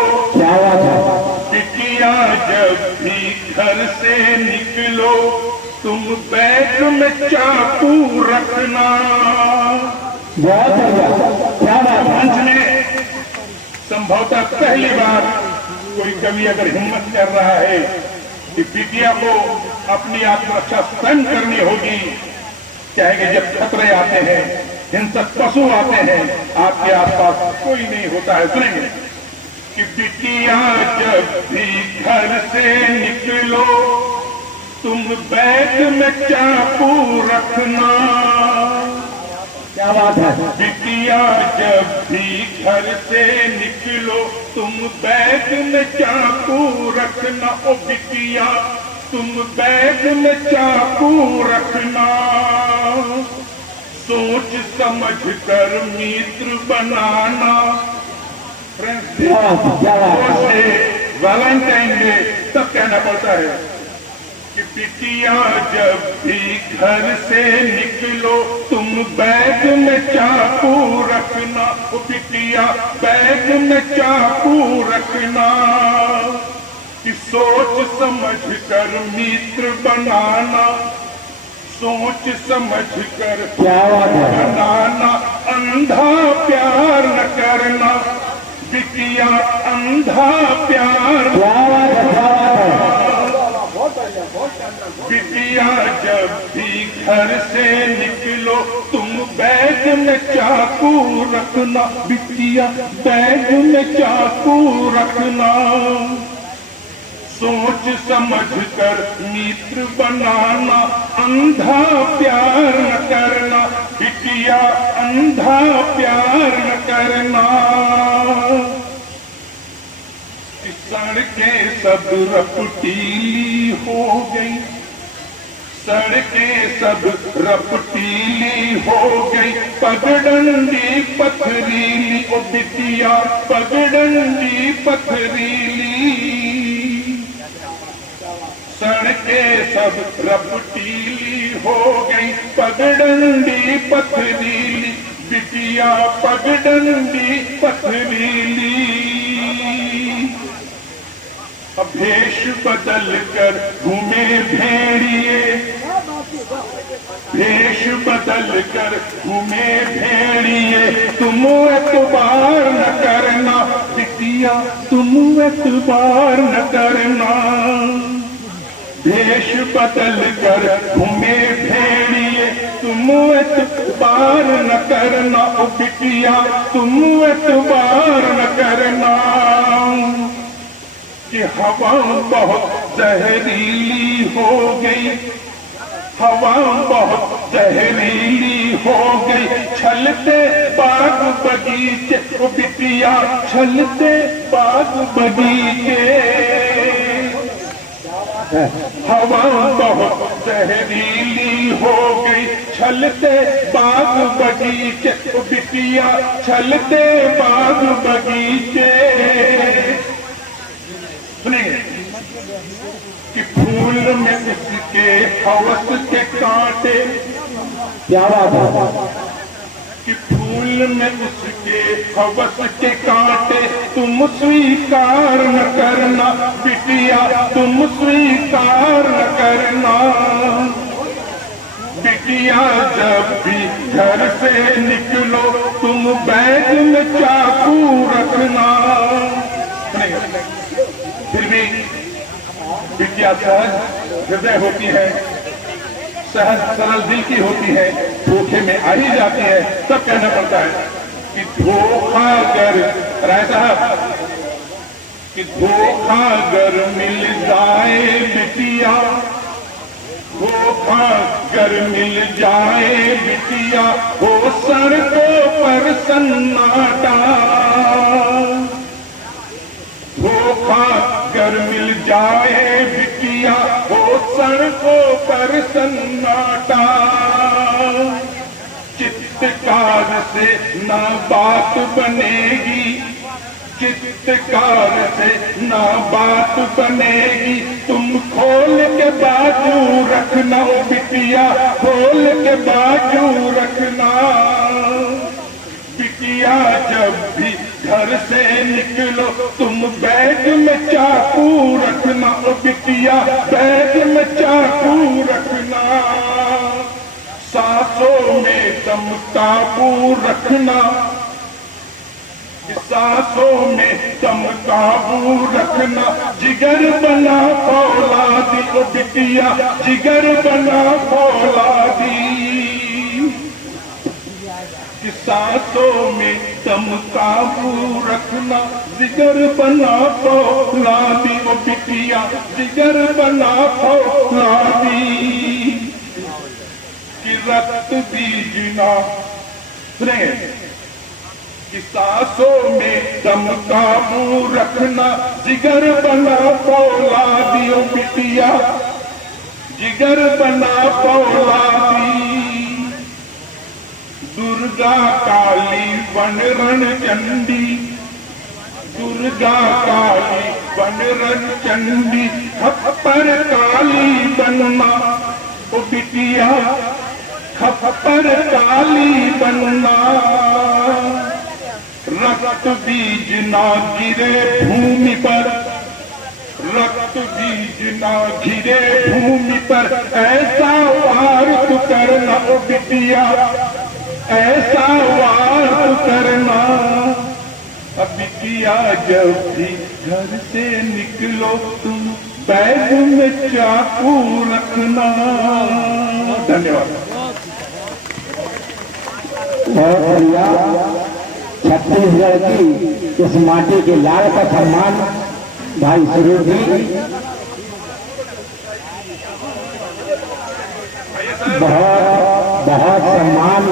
बिटिया जब भी घर से निकलो, तुम बैग में चाकू रखना। मंच में संभवतः पहली बार कोई कवि अगर हिम्मत कर रहा है कि बिटिया को अपनी आत्मरक्षा स्वयं करनी होगी, चाहे जब खतरे आते हैं, हिंसक पशु आते हैं, आपके आसपास कोई नहीं होता है। सुनेंगे कि बिटिया जब भी घर से निकलो, तुम बैग में चाकू रखना। क्या बात है। बिटिया जब भी घर से निकलो, तुम बैग में चाकू रखना। ओ बिटिया तुम बैग में चाकू रखना। सोच समझ कर मित्र बनाना। वैलेंटाइन डे तब कहना पड़ता है कि बिटिया जब भी घर से निकलो, तुम बैग में चाकू रखना। ओ बिटिया बैग में चाकू रखना। कि सोच समझ कर मित्र बनाना। सोच समझ कर बनाना। अंधा प्यार न करना। बिटिया अंधा प्यार। बिटिया जब भी घर से निकलो, तुम बैग में चाकू रखना। बिटिया बैग में चाकू रखना। सोच समझ कर मित्र बनाना। अंधा प्यार न करना। बिटिया अंधा प्यार न करना। सड़कें सब रपटीली हो गई। सड़कें सब रपटीली हो गई, पगडंडी पथरीली, ओ बिटिया पगडंडी पथरीली। सड़कें सब रपटीली हो गई, पगडंडी पथरीली, बिटिया पगडंडी पथरीली। अब भेष बदल कर घूमे भेड़िए, भेष बदल कर घूमे भेड़िए, तुम एतबार न करना बिटिया, तुम एतबार न करना। भेष बदल कर घूमे भेड़िए, तुम एतबार न करना ओ बिटिया, तुम एतबार न करना। कि हवा बहुत जहरीली हो गई, हवा बहुत जहरीली हो गई, छलते बाग बगीचे ओ बिटिया, छलते बाग बगीचे। हवा बहुत जहरीली हो गई, छलते बाग बगीचे ओ बिटिया, छलते बाग बगीचे। सुनिए कि फूल में उसके हवस के कांटे, क्या बात है, कि फूल में उसके हवस के कांटे, तुम स्वीकार न करना बिटिया, तुम स्वीकार न करना। बिटिया जब भी घर से निकलो, तुम बैग में चाकू रखना। फिर भी बिटिया सहज हृदय होती है, सहज सरल दिल की होती है, धोखे में आ ही जाती है। तब कहना पड़ता है कि धोखा गर राय साहब, कि धोखा गर मिल जाए बिटिया, धोखा गर मिल जाए बिटिया, हो सड़कों पर सन्नाटा। धोखा गर मिल जाए बिटिया, हो सड़कों पर सन्नाटा। चित्तकार से ना बात बनेगी, चित्तकार से ना बात बनेगी, तुम खोल के बाजू रखना ओ बिटिया, खोल के बाजू रखना। बिटिया जब भी घर से निकलो, तुम बैग में चाकू रखना ओ बिटिया, बैग में चाकू रखना। सांसों में दम काबू रखना, सांसों में दम काबू रखना। जिगर बना फौलादी ओ बिटिया, जिगर बना फौलादी। सांसों में दम काबू रखना, जिगर बना फौलादी ओ बिटिया, जिगर बना फौलादी। कि रक्त बीजना कि सांसों में दम काबू रखना, जिगर बना फौलादी ओ बिटिया, जिगर बना फौलादी। दुर्गा काली वन रण चंडी, दुर्गा काली वन रण चंडी, खप्पर काली बनना ओ बिटिया, खप्पर काली बनना। रक्त बीज ना गिरे भूमि पर, रक्त बीज ना गिरे भूमि पर, ऐसा वार तू करना ओ बिटिया, ऐसा वार करना। अब बिटिया जब भी घर से निकलो, तुम बैग में चाकू रखना। धन्यवाद। बहुत बढ़िया। छत्तीसगढ़ की इस माटी के लाल का सम्मान भाई सुरेश जी, बहुत बहुत सम्मान।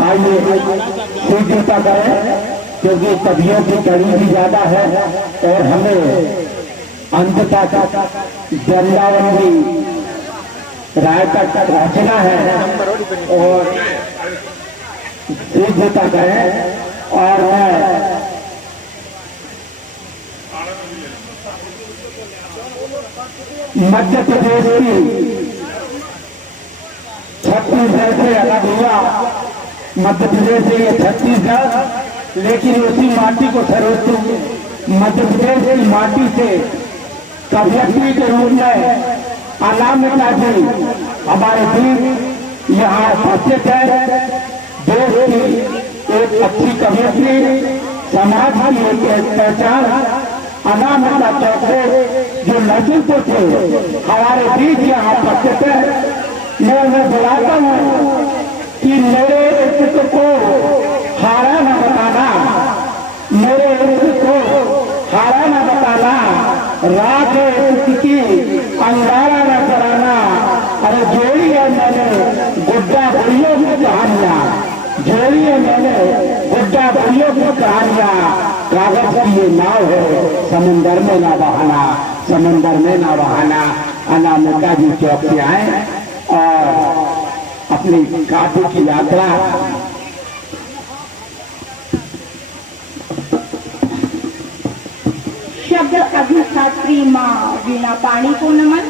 आइए सीधी करें। क्योंकि सदियों की कड़ी भी ज्यादा है और हमें अंततः वृंदावन की राय तक पहुंचना है और सिद्ध तक है। और मैं मध्य प्रदेश की छत्तीसगढ़ से अलग हुआ, मध्य प्रदेश से ये छत्तीसगढ़, लेकिन उसी माटी को सरोजते मध्य प्रदेश की माटी से कवयत्री के रूप में अनामिका जी हमारे बीच यहाँ उपस्थित है। देश की एक अच्छी कवयत्री, समाज की एक पहचान अनामिका चौधरी जो नरसिंहपुर से हमारे बीच यहाँ उपस्थित है। मैं बुलाता हूँ कि मेरे इश्क को हारा न बताना, मेरे इश्क को हारा न बताना, रात इश्क की अंगारा न कराना। अरे जोड़ी है मैंने गुड्डा बुढ़ियों की कहानियाँ, जोड़ी है मैंने गुड्डा बुढ़ियों की कहानियाँ। कागज की ये नाव है, समुंदर में ना बहाना, समुंदर में ना बहाना। अनामिका जी चौक से आए और अपनी काव्य की यात्रा शब्द अधिष्ठात्री माँ वीणा पाणी को नमन।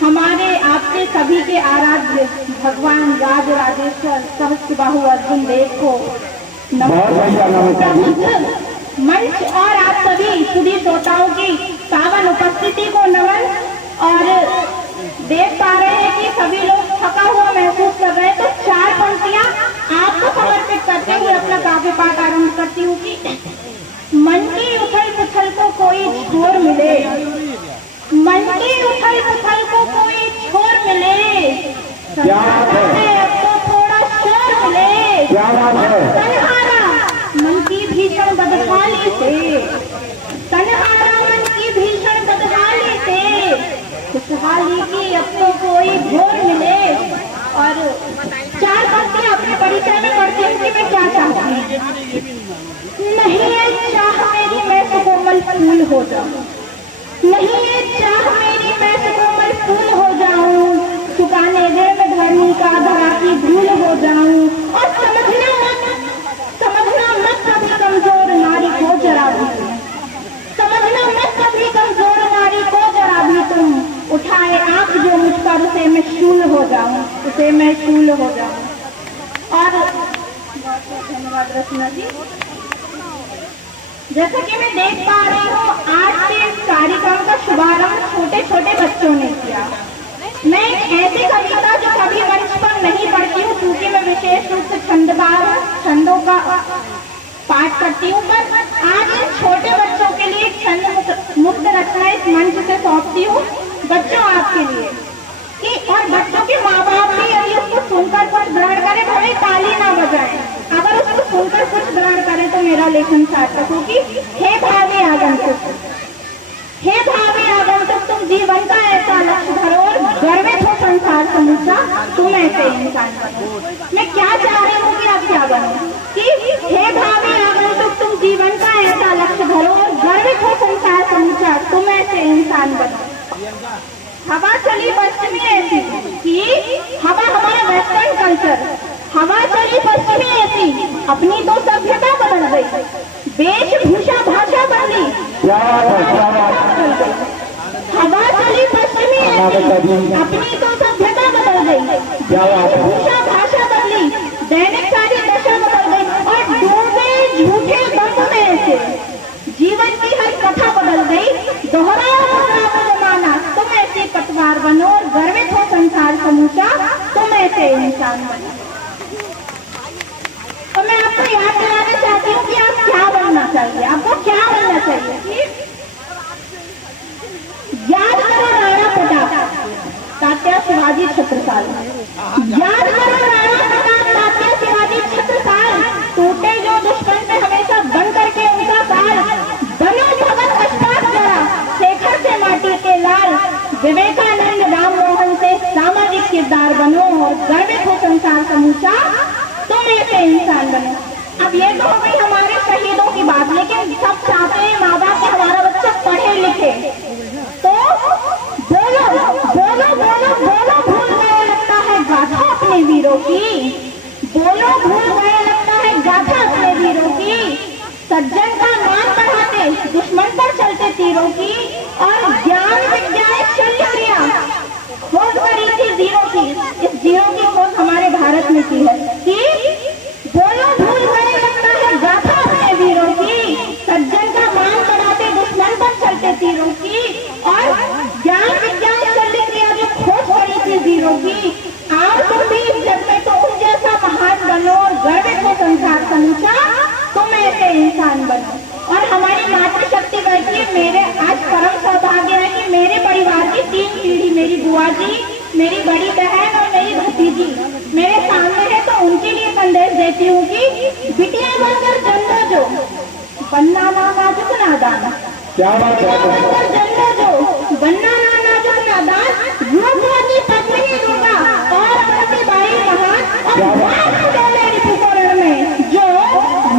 हमारे आपके सभी के आराध्य भगवान राज राजेश्वर सहस्त्रबाहु अर्जुन देव को नमन। मंच और आप सभी सुधी श्रोताओं की पावन उपस्थिति को नमन। और देख पा रहे हैं कि सभी लोग थका हुआ महसूस कर रहे हैं, तो 4 पंक्तियां आपको समर्पित करते हुए अपना काव्य पाठ आरंभ करती हूँ कि मन की उथल पुथल को कोई छोर मिले, मन की उथल पुथल को कोई छोर मिले, तो थोड़ा शोर मिले, तन्हारा मन की भीषण बदहाली से, तन्हारा मन की भीषण बदहाली से खुशहाली की अब तो कोई भोर मिले। और 4 पंक्तियां अपने परिचय में पढ़ती हूँ कि मैं क्या चाहती हूँ। नहीं है चाह मेरी मैं सुकोमल फूल हो जाऊं, नहीं है चाह मेरी मैं सुकोमल फूल हो जाऊं, सुखाने दे में धरनी का धरा की धूल हो जाऊं। और समझना मत कभी कमजोर नारी को जरा भी, समझना मत कभी कमजोर नारी को जरा भी तुम, उठाए आंख जो मुझ पर उसे मैं शूल हो जाऊं, उसे मैं शूल हो जाऊं। और धन्यवाद रचना जी। जैसा कि मैं देख पा रही हूँ आज के इस कार्यक्रम का शुभारंभ छोटे छोटे बच्चों ने किया। मैं एक ऐसी कविता जो कभी मंच पर नहीं पढ़ती हूँ, क्योंकि मैं विशेष रूप से छंदों का पाठ करती हूँ, पर आज इन छोटे बच्चों के लिए छंद मुक्त रचना इस मंच से सौंपती हूँ बच्चों आपके लिए कि, और बच्चों के माँ बाप भी यदि उसको सुनकर कुछ ग्रहण करें तो हमें ताली ना बजाएं, अगर उसको सुनकर कुछ ग्रहण करें तो मेरा लेखन सार्थक होगी। हे भावी आगंतुक, हे भावी आगंतुक, तुम जीवन का ऐसा लक्ष्य धरो और गर्वित हो संसार समूचा, तुम ऐसे इंसान बनो। मैं क्या चाह रही हूँ कि आप क्या बनो कि हे भावी आगंतुक, तुम जीवन का ऐसा लक्ष्य धरो और गर्वित हो संसार समूचा, तुम ऐसे इंसान बनो। हवा चली पश्चिमी ऐसी कि हवा हमारा वेस्टर्न कल्चर, हवा चली पश्चिमी ऐसी अपनी तो सभ्यता बदल गई, वेशभूषा भाषा बदली, हवा चली पश्चिमी ऐसी अपनी तो सभ्यता बदल गई, वेशभूषा भाषा बदली, दैनिक सारी दशा बदल गई। और डूबे झूठे बंद में से जीवन की हर कथा बदल गई, दोहराया जमाना, तुम ऐसे पतवार बनो और गर्वित हो संसार समूचा, तुम ऐसे इंसान बनो। तो मैं आपको याद दिलाना चाहती हूँ कि आप क्या बनना चाहिए, आपको क्या बनना चाहिए। याद करो राणा प्रताप, तात्या शिवाजी छत्रसाल, याद करो राणा प्रताप, तात्या शिवाजी छत्रसाल, टूटे जो दुश्मन से हमेशा बन करके उनका काल, बनो भगत अष्टावक्र, शेखर से माटी के लाल, विवेकानंद राम मोहन से सामाजिक किरदार बनो और गर्वित हो संसार समूचा, तुम ऐसे इंसान बनो। अब ये तो हो गई हमारे बात, लेकिन सब चाहते हैं माँ बाप कि हमारा बच्चा पढ़े लिखे। तो बोलो बोलो बोलो बोलो भूल गए लगता है गाथा अपने वीरों की, बोलो भूल गए लगता है गाथा अपने वीरों की। सज्जन का मान बढ़ाते दुश्मन पर चलते तीरों की, और ज्ञान विज्ञान शल्य क्रिया खोज करी थी जीरो की। इस जीरो की खोज हमारे भारत में की है कि बोलो भूल गए लगता है गाथा अपने वीरों की, सज्जन का मान बढ़ाते दुश्मन पर चलते तीरों की, और ज्ञान विज्ञान शल्य क्रिया जो खोज करी थी जीरो की। आओ तुम भी इस जग में तो उन जैसा महान बनो, और गर्व को संसार समूचा तुम ऐसे इंसान बनो। और हमारी मातृशक्ति बैठी है। मेरे आज परम सौभाग्य है कि मेरे परिवार की 3 पीढ़ी, मेरी बुआ जी, मेरी बड़ी बहन और मेरी भतीजी मेरे सामने है, तो उनके लिए संदेश देती हूँ कि बिटिया बनकर जन्मो जो, बनना ना नाजुक नादान, बिटिया बनकर जन्मो जो, बनना ना नाजुक नादान, रूपवती पत्नी दूंगा और अपनी बाई महान, और माँ देने रिपुकोरण में जो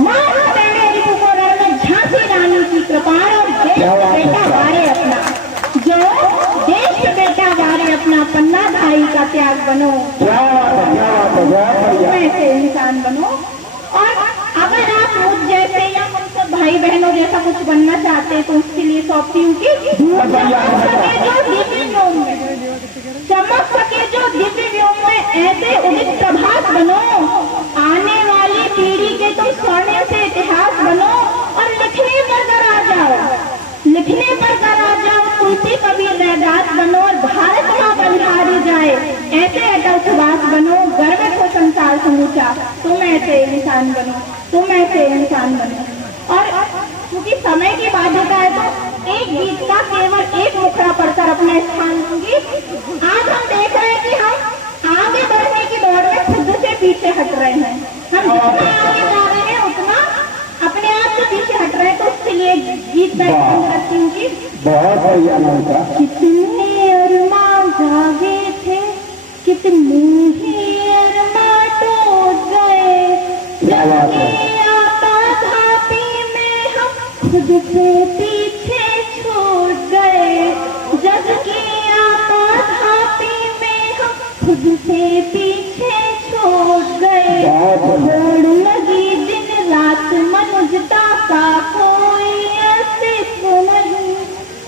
माँ देने रिपुकोरण में झांसी रानी की कृपा, और देश बेटा वारे अपना, जो देश बेटा वारे अपना पन्नाधारी का त्याग बनो, ऐसे इंसान बनो। और अगर आप मुझ जैसे या मुझसे भाई बहनों जैसा कुछ बनना चाहते हैं तो उसके लिए सौंपती हूँ कि चमक सके जो दिव्य व्योम में ऐसे उदित प्रभात बनो, आने वाली पीढ़ी के तुम स्वर्ण से इतिहास बनो, और लिखने पर कर आ जाओ, लिखने पर कर आ जाओ, तुलसी कबीर रैदास बनो, और भारत माँ बलिहारी जाए ऐसे अटल सुभाष बनो, गर्व को संसार समूचा तुम ऐसे इंसान बनो, तुम ऐसे इंसान बनो। और क्योंकि समय की बाध्यता है तो एक गीत का केवल एक मुखड़ा पढ़कर अपना स्थान लूंगी। आज हम देख रहे हैं कि हम आगे बढ़ने की दौड़ में खुद से पीछे हट रहे हैं, हम जितना आगे जा रहे हैं उतना अपने आप से पीछे हट रहे हैं। तो उसके लिए गीत मैं करती हूँ कि बहुत बढ़िया, कितने अरमान जागे थे, कितने ही अरमान टूट गए, जबकि आपाधापी में हम खुद से पीछे छूट गए, जबकि आपाधापी में हम खुद से पीछे छूट गए। होड़ लगी दिन रात मनुष्यता का कोई अस्तित्व नहीं,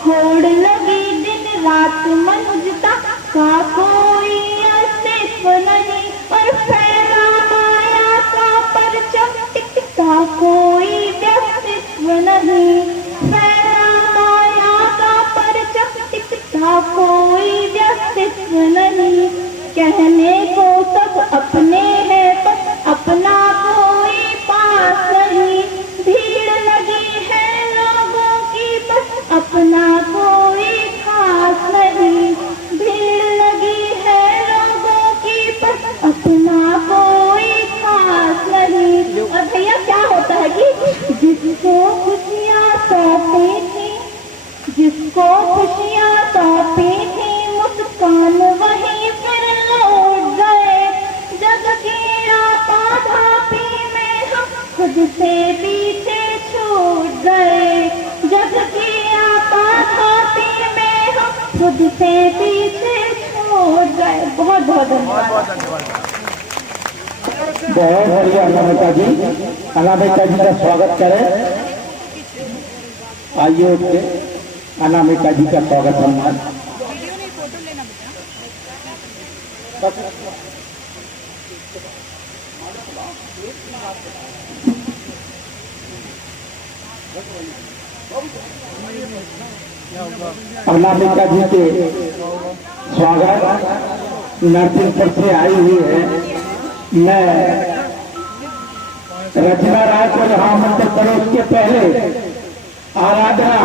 होड़ लगी दिन रात मनुष्यता का कोई अस्तित्व नहीं, और फैला माया का परचम टिकता कोई व्यक्तित्व नहीं, फैला माया का परचम टिकता कोई व्यक्तित्व नहीं। कहने को सब अपने हैं पर अपना कोई पास नहीं, भीड़ लगी है लोगों की बस अपना कोई खास नहीं, भीड़ लगी है लोगों की बस अपना कोई खास नहीं। और भैया क्या होता है कि जिसको खुशियाँ सौंपी थी, जिसको खुशियाँ सौंपी थी, मुस्कान वहीं फिर लौट गए, जग की आपाधापी में हम खुद से पीछे छूट गए, जग की आपाधापी में हम खुद से पीछे छूट गए। बहुत बहुत धन्यवाद। बहुत बढ़िया अनामिका जी, अनामिका जी का स्वागत करें। आइए उठ के अनामिका जी का स्वागत सम्मान। अनामिका जी के स्वागत नरसिंहपुर से आई हुई है। मैं रचना राय को जहाँ आमंत्रित करो उसके पहले आराधना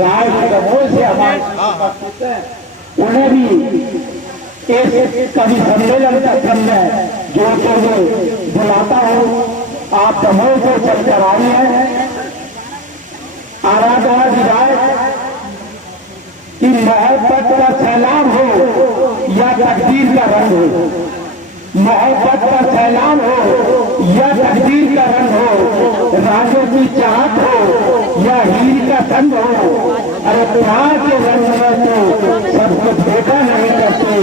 राय गमोह से हमारे उन्हें भी एक कवि सम्मेलन का समय जोड़ते हुए बुलाता हूँ। आप समूह को चलकर आई है। आराधना विधायक की मोहब्बत का सैलाब हो या तकदीर का रंग हो, मोहब्बत का सैलाब हो या तकदीर का रंग हो, राजों की चाहत हो या हीर का संग हो, अरे प्यार के रंग में तो सब कुछ देखा नहीं करते।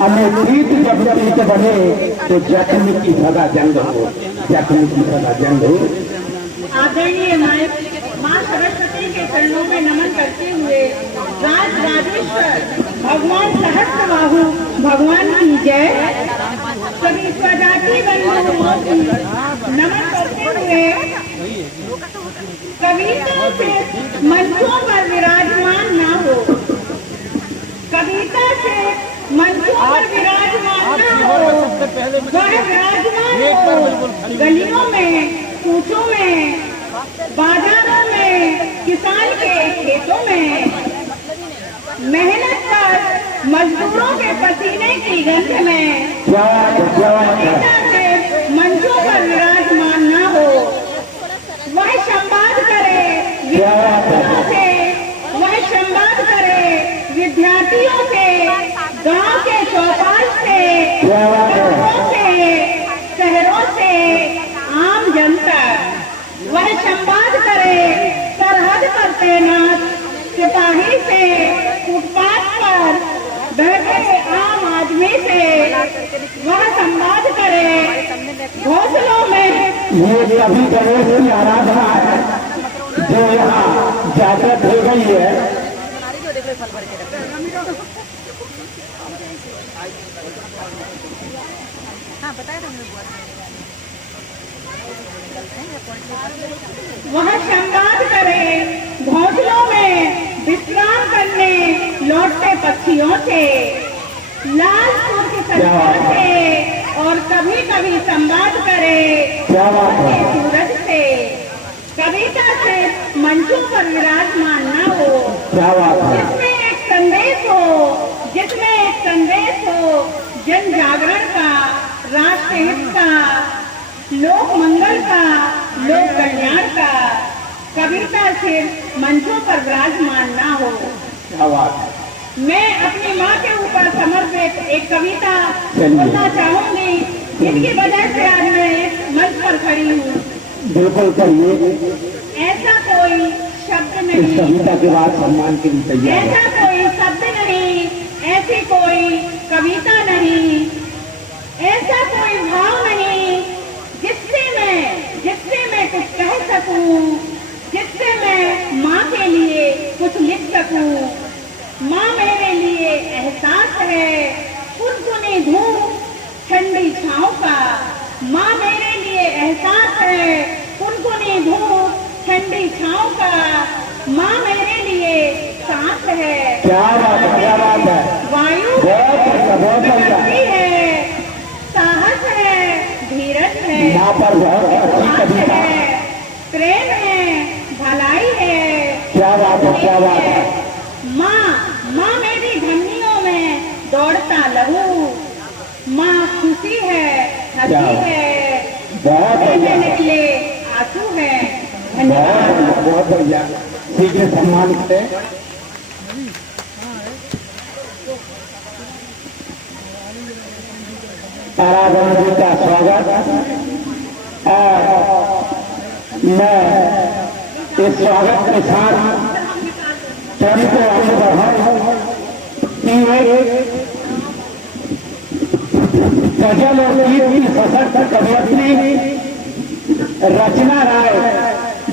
हमें प्रीत जब प्रीत बने तो जख्म की सदा जंग हो, जख्म की सदा जंग हो। आदरणीय माँ सरस्वती के चरणों में नमन करते हुए राज राजेश्वर भगवान सहस्त्रबाहु भगवान की जय। सभी स्वजाति बंधुओं की नमन करते हुए कविता से मंचों पर विराजमान ना हो, कविता से मंचों पर विराजमान ना हो, वह विराजमान हो गलियों में, कूचों में, बाजारों में, किसान के खेतों में, मेहनत कर मजदूरों के पसीने की गंध में कविता से मंचों पर विराजमान ना हो। वह संवाद करे विद्यार्थियों से, वह संवाद करे विद्यार्थियों से, गांव के चौपाल से, गांवों से, शहरों से, आम जनता। वह संवाद करे सरहद पर तैनात सिपाही से, फुटपाथ पर बैठे आम आदमी से। वह संवाद करे घोंसलों में। ये अभी गणेश की आराधना है जो यहाँ जागृत हो गई है। वह संवाद करे घोंसलों में विश्राम करने लौटते पक्षियों से, लालपुर की सड़कों से, और कभी कभी संवाद करे सूरज से। कविता से मंचों पर विराजमान न हो, जिसमें एक संदेश हो, जिसमें एक संदेश हो जन जागरण का, राष्ट्र हित का, लोक मंगल का, लोक कल्याण का। कविता से मंचों पर विराजमान ना हो। मैं अपनी माँ के ऊपर समर्पित एक कविता बोलना चाहूंगी, जिसकी वजह से आज मैं इस मंच पर खड़ी हूँ। बिल्कुल करिए। ऐसा कोई शब्द नहीं, कविता के बाद सम्मान के लिए तैयार। ऐसा कोई शब्द नहीं, ऐसी कोई कविता नहीं, ऐसा कोई भाव नहीं जिससे मैं कुछ कह सकूं, जिससे मैं माँ के लिए कुछ लिख सकूं। माँ मेरे लिए एहसास है कुनकुनी धूप ठंडी छाँव का। माँ मेरे लिए एहसास है कुनकुनी धूप ठंडी छाँव का। माँ मेरे लिए सांस है, क्या बात है, क्या बात है। वायु प्रकृति है, साहस है, धीरज है, माँ पर बहुत अच्छी कविता है, प्रेम है, भलाई है। क्या बात है, क्या बात है। माँ मेरी धमनियों में दौड़ता लहू। माँ खुशी है, हंसी है, बहुत निकले आंसू है। बहुत बहुत बढ़िया। शीघ्र सम्मान से तारागण जी का स्वागत। मैं इस स्वागत के साथ चरण को आगे बढ़ाऊं कि गजल और गीत की सशक्त कवयित्री रचना राय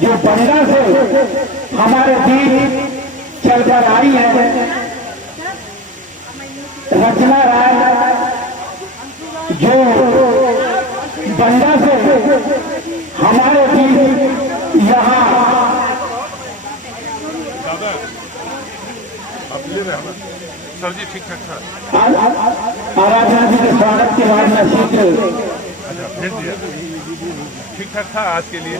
जो बंगा से हमारे बीच चलकर आई है। रचना राय जो बंगा से हमारे बीच यहाँ सर जी ठीक ठाक था। आराधना जी के स्वागत के बाद मैं शीघ्र भेज दिया, ठीक ठाक था आज के लिए।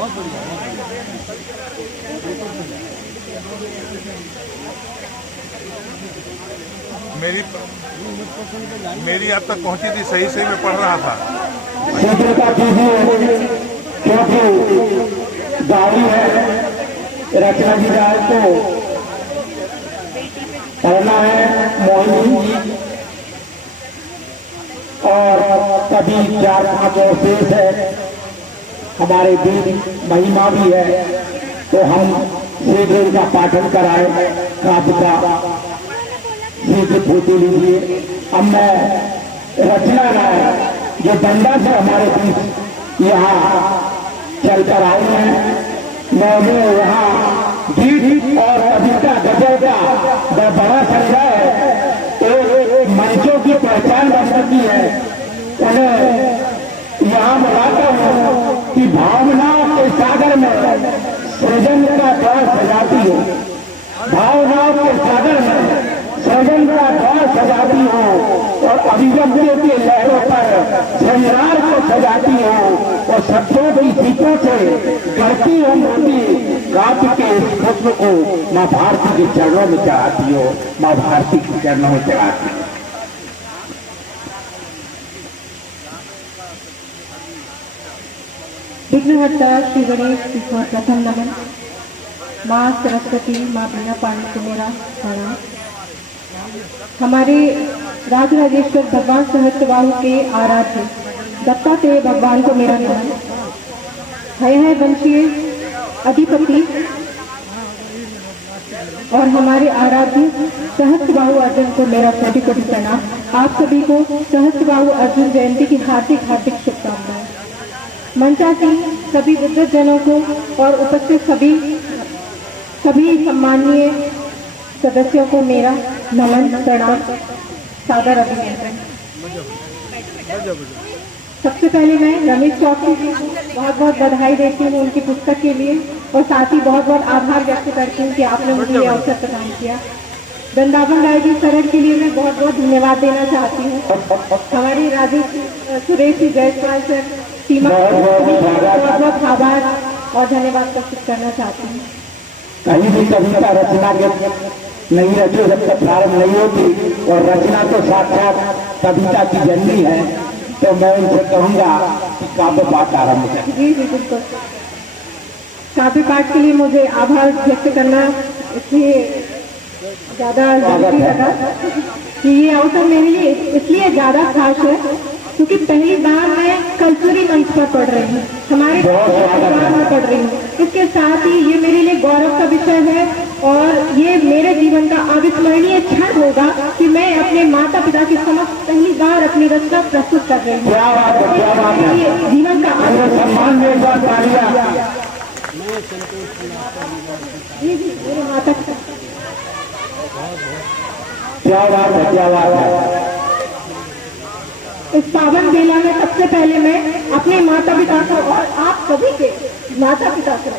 मेरी अब तक पहुंची थी, सही सही मैं पढ़ रहा था। शीघ्रता कीजिए क्योंकि गाड़ी है। रचना जी राय को पढ़ना है मोहिनी और कभी 4-5 और शेष है। हमारे बीच महिमा भी है, तो हम श्रीदेव का पाठन कराए काव्य का श्री फोटो लीजिए। अब मैं रचना राय जो बंदा से हमारे बीच यहाँ चलकर आए हैं, मैंने यहाँ गीत और कविता गजल का बड़ा संग्रह तो मंचों की पहचान बन चुकी है। उन्हें यहाँ बताता हूँ कि भावनाओं के सागर में सृजन का द्वार सजाती हो, भावनाओं के सागर में सृजन का द्वार सजाती हो और अभिव्यक्तियों की लहरों पर संसार को सजाती हो और शब्दों की सीटों से गढ़ती हो मूर्ति काव्य के इस पुष्प को माँ भारती के चरणों में चढ़ाती हो, माँ भारती के चरणों में चढ़ाती हो। विघ्नहर्ता श्री गणेश जी को प्रथम नमन। माँ सरस्वती, माँ बीना पानी को मेरा प्रणाम। हमारे राजराजेश्वर भगवान सहस्त्रबाहु के आराध्य दत्तात्रेय भगवान को मेरा नमन। है वंशीय अधिपति और हमारे आराध्य सहस्त्रबाहु अर्जुन को मेरा कोटि कोटि प्रणाम। आप सभी को सहस्त्रबाहु अर्जुन जयंती की हार्दिक हार्दिक शुभकामनाएं। मंचासीन सभी बुद्ध जनों को और उपस्थित सभी सम्माननीय सदस्यों को मेरा नमन प्रणाम सादर अभिनंदन। सबसे पहले मैं रमेश चौधरी जी को बहुत बहुत बधाई देती हूँ उनकी पुस्तक के लिए और साथ ही बहुत बहुत आभार व्यक्त करती हूँ कि आपने मुझे ये अवसर प्रदान किया। वृंदावन राय जी सरल के लिए मैं बहुत बहुत धन्यवाद देना चाहती हूँ। हमारी राजेश सुरेश जी जयसवाल सर सीमा बहुत बहुत आभार और धन्यवाद प्रस्तुत करना चाहती हूँ। कहीं भी कविता रचना के नहीं रची जब तक प्रारंभ नहीं होती और रचना तो साक्षात कविता की जननी है, तो मैं उनसे कहूँगा कि काव्य पाठ आरम्भ करें। जी बिल्कुल। काव्य पाठ के लिए मुझे आभार व्यक्त करना इसलिए ज़्यादा जरूरी लगा कि ये अवसर मेरे लिए इसलिए ज़्यादा खास है क्योंकि पहली बार मैं कल्चरी मंच पर पढ़ रही हूँ, हमारे में पढ़ रही हूँ। इसके साथ ही ये मेरे लिए गौरव का विषय है और ये मेरे जीवन का अविस्मरणीय क्षण होगा कि मैं अपने माता पिता के समक्ष पहली बार अपनी रचना प्रस्तुत कर रही हूँ। जीवन का जी मेरे माता पिता इस पावन बेला में सबसे पहले मैं अपने माता पिता को और आप सभी के माता पिता को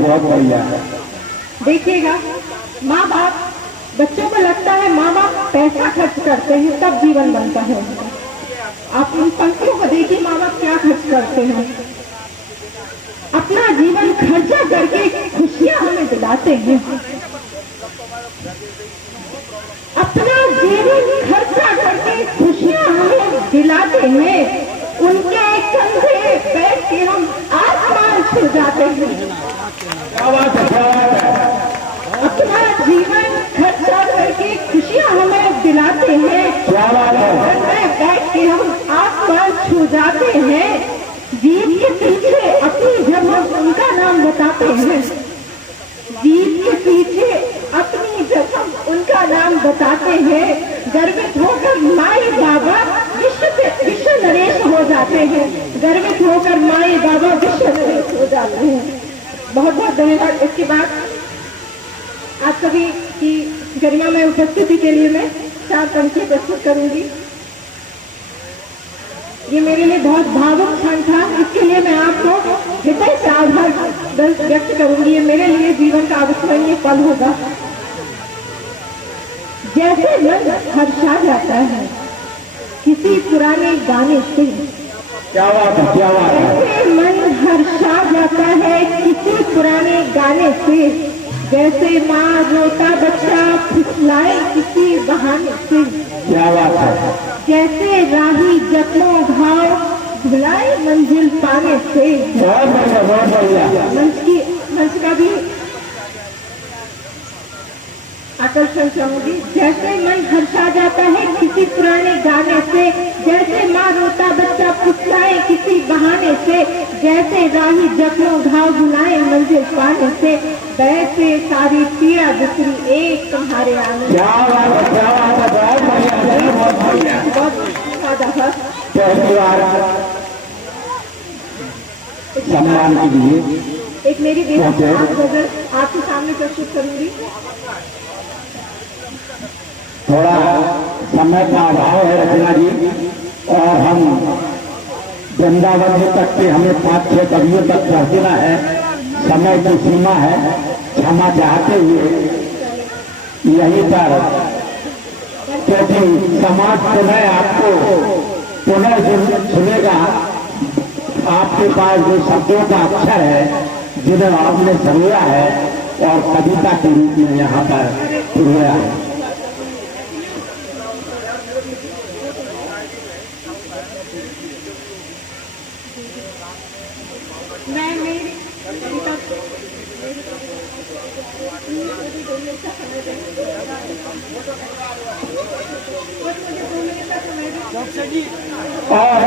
बहुत बढ़िया। देखिएगा, माँ बाप बच्चों को लगता है माँ बाप पैसा खर्च करते हैं तब जीवन बनता है। आप उन पंक्तियों को देखिए, माँ बाप क्या खर्च करते हैं, अपना जीवन खर्चा करके खुशियाँ हमें दिलाते हैं, अपना जीवन खर्चा करके खुशियाँ हमें दिलाते हैं। उनके कंधे बैठ के हम आसमान छू जाते हैं। अपना जीवन खर्चा करके खुशियाँ हमें दिलाते हैं, कंधे बैठ के हम आसमान छू जाते हैं। जीत के पीछे अपनी जब हम उनका नाम बताते हैं, जीत के पीछे अपनी जब हम उनका नाम बताते हैं, गर्वित होकर माई बाबा विश्व नरेश हो जाते हैं, गर्वित होकर माई बाबा विश्व नरेश हो जाते हैं। बहुत बहुत धन्यवाद। इसके बाद आप सभी की गरिमा में उपस्थिति के लिए मैं 4 पंक्ति प्रस्तुत करूंगी। ये मेरे लिए बहुत भावुक क्षण था, इसके लिए मैं आपको हृदय से आभार व्यक्त करूंगी। ये मेरे लिए जीवन का अविस्मरणीय पल होगा। जैसे मन हर्षा जाता है किसी पुराने गाने से, क्या बात है, क्या बात है। जैसे मन हर्षा जाता है किसी पुराने गाने से, जैसे माँ रोता बच्चा फुसलाए किसी बहाने से, क्या बात है। जैसे राही जख्मों घाव भुलाए मंजिल पाने से। बहुत बढ़िया, बहुत बढ़िया। मंच का भी आकर्षण चाहूंगी। जैसे मन हर्षा जाता है किसी पुराने गाने से, जैसे माँ रोता बच्चा फुसलाए किसी बहाने से, जैसे राही जख्मों घाव बुलाए मंजिल पाने से, वैसे सारी पीड़ा दूसरी एक तुम्हारे आने। सम्मान के लिए एक मेरी बेहद गजल आपके सामने प्रस्तुत करूंगी। थोड़ा समय का अभाव है रचना जी, और हम वृंदावन तक के हमें 5-6 कवियों तक पहुंचना है, समय की सीमा है, क्षमा चाहते हुए यहीं पर, क्योंकि समाज पुनः आपको पुनः सुनेगा। आपके पास जो शब्दों का अक्षर है जिन्हें आपने संजोया है और कविता के रूप में यहाँ पर संजोया है। मैं मेरी और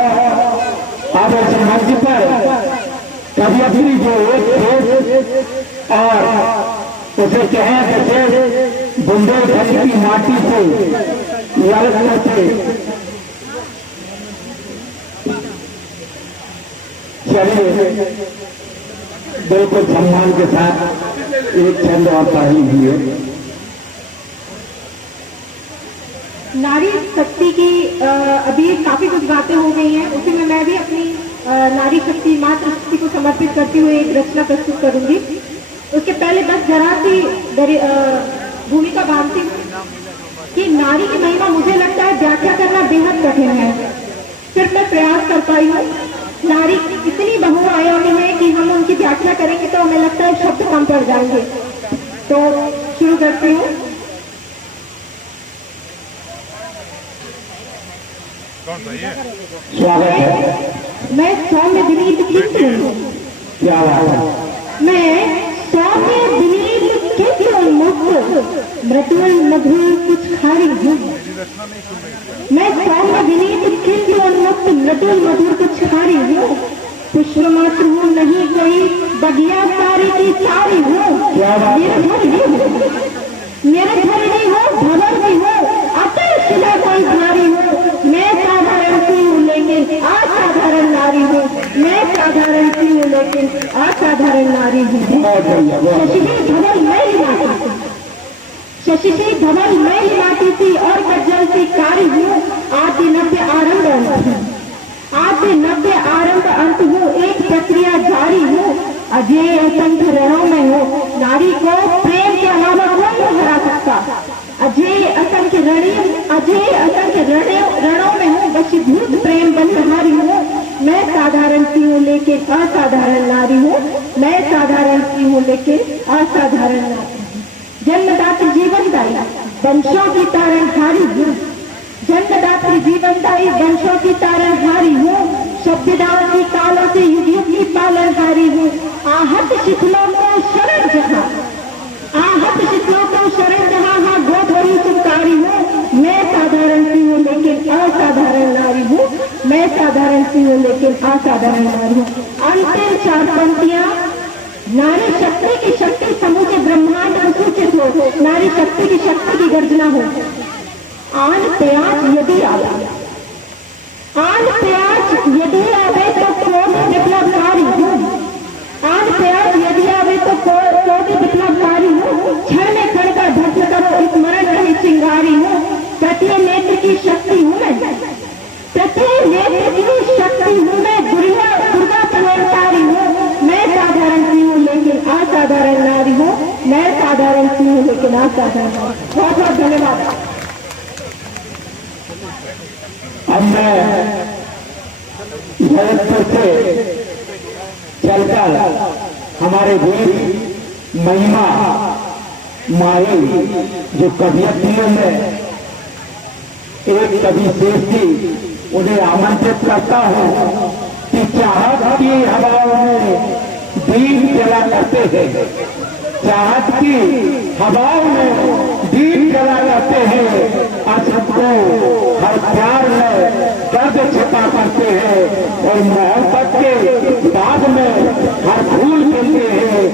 अब इस मंच पर कभी जो और उसे कहें जैसे बुंदेलखंड की माटी से लड़ करके चलिए बिल्कुल सम्मान के साथ एक छंद और पढ़ लीजिए। नारी शक्ति की अभी काफी कुछ बातें हो गई हैं, उसी में मैं भी अपनी नारी शक्ति मातृ शक्ति को समर्पित करते हुए एक रचना प्रस्तुत करूंगी। उसके पहले बस जरा सी भूमिका बांधती हूँ कि नारी की महिमा मुझे लगता है व्याख्या करना बेहद कठिन है, सिर्फ मैं प्रयास कर पाई हूँ। नारी इतनी बहुआयामी है कि हम उनकी व्याख्या करेंगे तो हमें लगता है शब्द कम पड़ जाएंगे। तो शुरू करती हूँ। स्वागत है। मैं सौम्य विनीत किंतु क्या बात है? मैं सौम्य विनीत किंतु उन्मुक्त मृदुल मधुर कुछ खारी हूँ। मैं सौम्य विनीत किंतु उन्मुक्त मृदुल मधुर कुछ खारी हूँ। पुष्प मात्र हूँ नहीं कोई बगिया सारी की सारी हूँ। निरधरणी हूँ भवन भी हूँ अतः शिला कोई भारी हूँ। मैं साधारण सी हूँ लेकिन असाधारण नारी हूँ। मैं साधारण सी हूँ लेकिन असाधारण नारी हूँ। शशि धवल मैं ही माटी सी, शशि धवल मैं ही माटी सी और कज्जल सी कारी हूँ। आदि नव्य आरंभ अंत हूँ, आदि नव्य आरंभ अंत हूँ। एक प्रक्रिया जारी हूँ, अजय असंख्य रणों में हूँ। नारी को प्रेम के अलावा कोई नहीं हरा सकता। अजय असंख्य रणों में हूँ, वशीभूत प्रेम बलिहारी हूँ। मैं साधारण सी हूँ लेकिन असाधारण नारी हूँ। मैं साधारण सी हूँ लेकिन असाधारण नारी हूँ। जन्मदात्री जीवनदायी वंशों की तारणहारी हूँ। जन्मदात्री जीवनदायी वंशों की तारणहारी हूँ। शब्ददान की कालों से युग की पालनहारी हूँ। आहत शिखलों को शरण जहाँ, आहत शिखलों को शरण जहाँ हाँ गोधरी चिंकारी हूँ। मैं साधारण सी हूँ लेकिन असाधारण नारी हूँ। मैं साधारण सी हूँ लेकिन असाधारण नारी हूँ। अंतिम 4 पंक्तियां। नारी शक्ति की शक्ति समूचे ब्रह्मांड में सूचित हो। नारी शक्ति की शक्ति की गर्जना हो। आन प्याज यदि आवे, आन प्याज यदि आवे तो कोटि विप्लवकारी हूँ। आन प्याज यदि आवे तो कोटि विप्लवकारी हूँ। क्षण में क्षण का ध्वस्त करो स्मरण रही चिंगारी हूँ। तृतीय नेत्र की शक्ति हूँ मैं, तृतीय नेत्र की शक्ति हूँ मैं। दुर्गा प्रवेशकारी हूँ। मैं साधारण सी हूँ लेकिन असाधारण नारी हूँ। मैं साधारण सी हूँ लेकिन असाधारण नारी हूँ। बहुत बहुत धन्यवाद। अब मैं भरतपुर से चलकर हमारे बीच महिमा माही जो कवियत्रियों में एक कवि शेष थी, उन्हें आमंत्रित करता हूँ कि चाहत की हवाओं में दीप जला करते हैं। चाहत की हवाओं में दीप जला करते हैं और सबको हर प्यार में दर्द छिपा करते हैं और मोहब्बत के बाद में हर फूल खिलते हैं।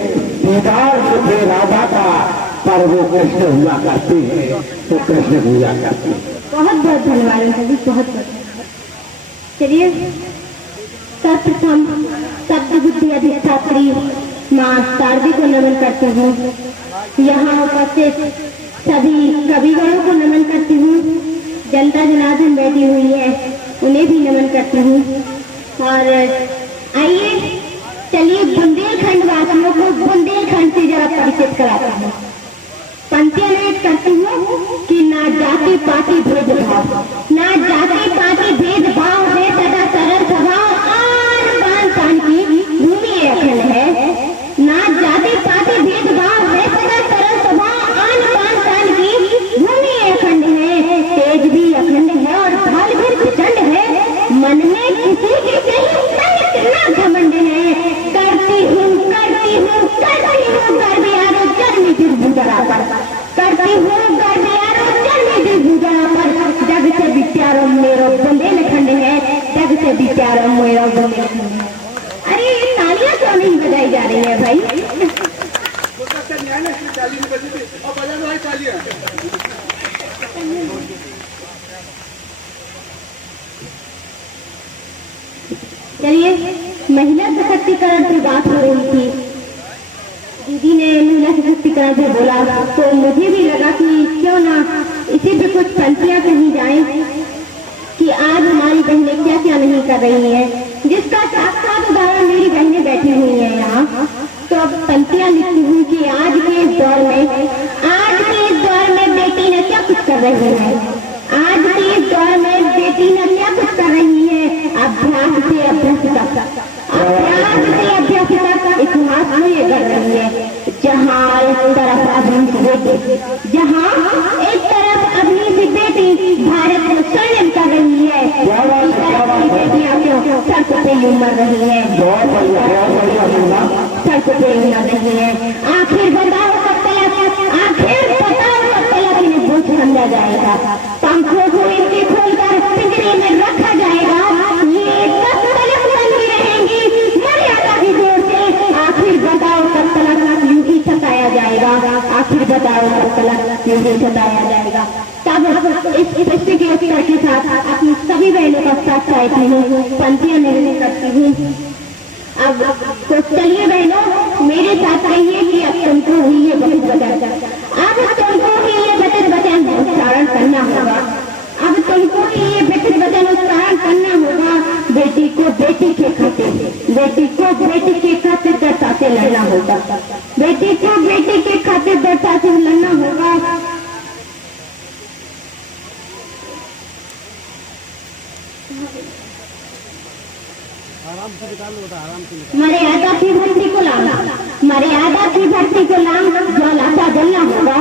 दीदार मुझे राधा का पर वो कृष्ण हुआ करते हैं, तो कृष्ण हुआ करते हैं। बहुत बहुत धन्यवाद अंकल जी, बहुत बहुत। चलिए सर्वप्रथम शब्द बुद्धि अधिष्ठात्री माँ शारदी को नमन करती हूँ। यहाँ उपस्थित सभी कविगणों को नमन करती हूँ। जनता जनार्दन बैठी हुई है, उन्हें भी नमन करती हूँ। और आइए चलिए बुंदेलखंड वासियों को बुंदेलखंड से जरा परिचित कराता हूँ। पंक्तियां नोट करती हूँ कि ना जाति पाति भेदभाव, ना जाति पाति भेदभाव है, सदा सरल स्वभाव आन बान शान की भूमि अखंड है। ना जाति पाति भेदभाव है, सदा सरल स्वभाव आन बान शान की भूमि अखंड है। तेज भी अखंड है और ढाल भी प्रचंड है, मन में किसी के कितना घमंड है। करती हूँ कर बिहारो चरनी दुर्भुजरा पर, करती हूँ कर बिहारो चरनी दुर्भुजरा पर। जग से बिचारो मेरो बुंदेलखंड है, जग से बिचारो मेरो बुंदेलखंड है। अरे ये तालियां क्यों नहीं बजाई जा रही है भाई? चलिए महिला सशक्तिकरण की बात हो रही थी, दीदी ने महिला सशक्तिकरण पे बोला तो मुझे भी लगा कि क्यों ना इसी पे कुछ पंक्तियां कही जाएं कि आज हमारी बहनें क्या क्या नहीं कर रही हैं, जिसका साक्षात उदाहरण मेरी बहनें बैठी हुई हैं यहाँ। तो अब पंक्तियां लिखती हूँ कि आज के इस दौर में बेटी ने क्या कुछ कर रही है, आज के इस दौर में बेटी ने क्या कुछ कर रही है। अभ्यास से अभ्यासिता, अभ्यास से अभ्यासिता इतिहास में ये कर रही है। जहाँ एक तरफ अपनी सी बेटी भारत को स्वर्णिम कर रही है, बेटियां क्यों सड़कों पे उमड़ रही है, सड़कों पे उमड़ रही है। आखिर बताओ कब तलक इन्हें बोझ समझा जाएगा, पंखों को इनके खोलकर पिंजरे में रखा जाएगा। ये कब तलक बनी रहेंगी मर्यादा की जोर से। आखिर बताओ कब तलक यूं ही सताया जाएगा, आखिर बताओ कब तलक यूं ही सताया जाएगा। तब इस प्रश्न के उत्तर के साथ अपनी सभी बहनों का साथ चाहती हूँ, पंक्तियां निर्णय करती हूँ। अब तो चलिए बहनों मेरे साथ कहिए कि अब तुमको ही ये बचत बचन, अब तुमको ही ये बचत बचन उच्चारण करना होगा, अब तुमको ही ये बचत बचन उच्चारण करना होगा। बेटी को बेटी के खातिर, बेटी को बेटी के खातिर दृढ़ता से लड़ना होगा, बेटी को बेटी के खातिर दृढ़ता से लड़ना होगा। मर्यादा की भक्ति को लाना, मर्यादा की भक्ति को लाम ज्वालासा जलना होगा,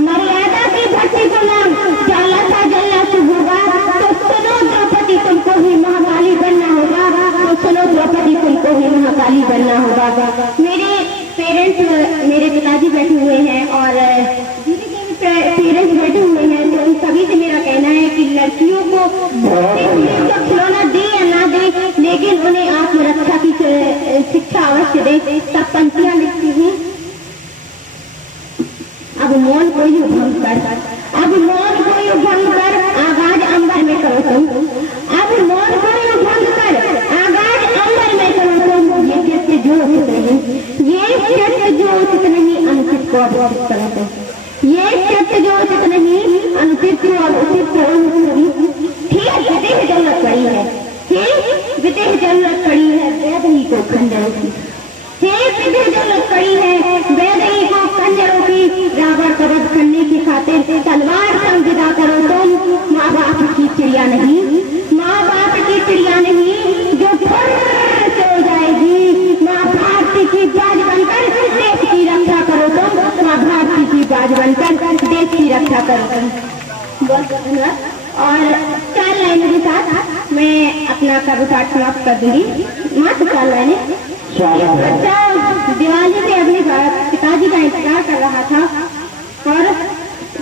मर्यादा की भक्ति को लाम ज्वालासा जलना शुभ होगा। तो सुनो द्रौपदी तुमको ही महाकाली बनना होगा, तो सुनो द्रौपदी तुमको ही महाकाली बनना होगा। मेरे पेरेंट्स, मेरे पिताजी बैठे हुए हैं और दीदी के भी पेरेंट्स बैठे हुए हैं, तो उन सभी से मेरा कहना है कि लड़कियों को खिलौना दे या ना दे, लेकिन उन्हें आत्मरक्षा की शिक्षा अवश्य दे। तब पंक्तियां लिखती हूँ। अब मौन कोई भंग कर, अब मौन कोई भंग कर आगाज अंबर में करो तुम, अब मौन कोई भंग कर आगाज अंबर में करो तुम। ये सत्य जो उचित नहीं, ये सत्य जो उचित नहीं अनुचित को अवचित करो तुम, ये सत्य जो उचित नहीं अनुचित को और उचित को ठीक विदेह जरूरत पड़ी है, ठीक विदेह जरूरत पड़ी है वैदही को खंजरों की, ठीक विदेह जरूरत पड़ी है वैदही को खंजरों की। रावण को वध करने की खातिर तलवार संविदा करो तुम। माँ बाप की चिड़िया नहीं, माँ बाप की चिड़िया नहीं जो फुर से हो जाएगी। माँ भारती की बाज बनकर देश की रक्षा करो तुम, माँ भारती की बाज बनकर देश की रक्षा करो तुम। बहुत धन्यवाद। और 4 लाइनों के साथ मैं अपना कविपाठ समाप्त कर दूंगी। मात्र 4 लाइनें। बच्चा दिवाली से अपने पिताजी का इंतजार कर रहा था और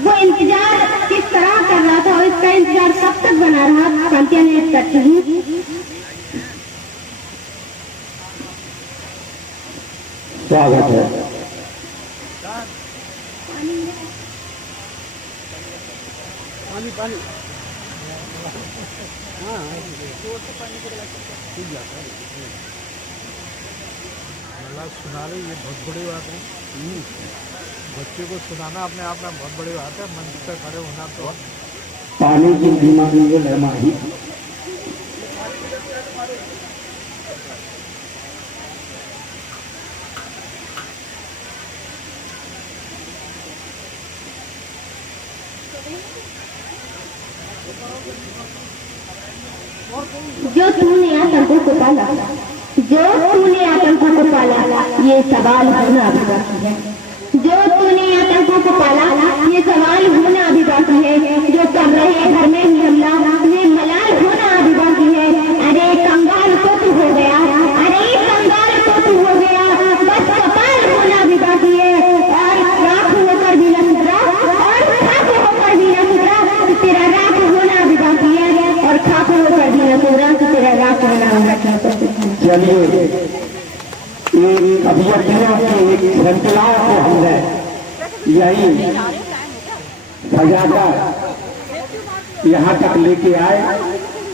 वो इंतजार किस तरह कर रहा था और इसका इंतजार कब तक बना रहा, कांतिया ने करती हूँ। स्वागत है। पानी पानी सुना रहे, ये बहुत बड़ी बात है। बच्चे को सुनाना अपने आप में बहुत बड़ी बात है। मंच पर खड़े होना तो पानी की बीमारी को लहमाही जो तूने आतंकों को पाला, जो तूने आतंकों को पाला, ये सवाल होना अभी बाकी है। जो तूने आतंकों को पाला, ये सवाल होना अभी बाकी है। जो कर रहे घर में ही हमला, ये मलाल होना अभी बाकी है। अरे कंगाल तो तू हो गया, अरे कंगाल तो तू हो गया, बस कपाल होना अभी बाकी है। और राख होकर भी न सुधरा, और खाक होकर भी न सुधरा, तेरा राख होना अभी बाकी है। और खाक होकर भी न सुधरा, तेरा राख होना अभी बाकी है। चलिए एक अभियंताओं की एक श्रृंखला को हमने यही सजाकर यहाँ तक लेके आए।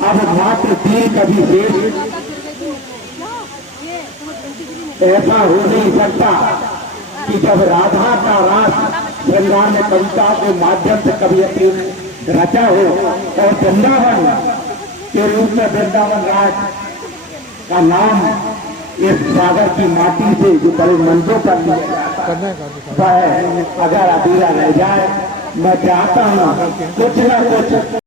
अब मात्र 3 कभी शेष ऐसा हो नहीं सकता कि जब राधा का रास श्रृंगार में कविता के माध्यम से कभी अपनी रचा हो और वृंदावन के रूप में वृंदावन राज का नाम इस सागर की माटी से जो बड़े मंचों पर लिया जाता है, वह अगर अधूरा रह जाए, मैं चाहता हूँ कुछ न कुछ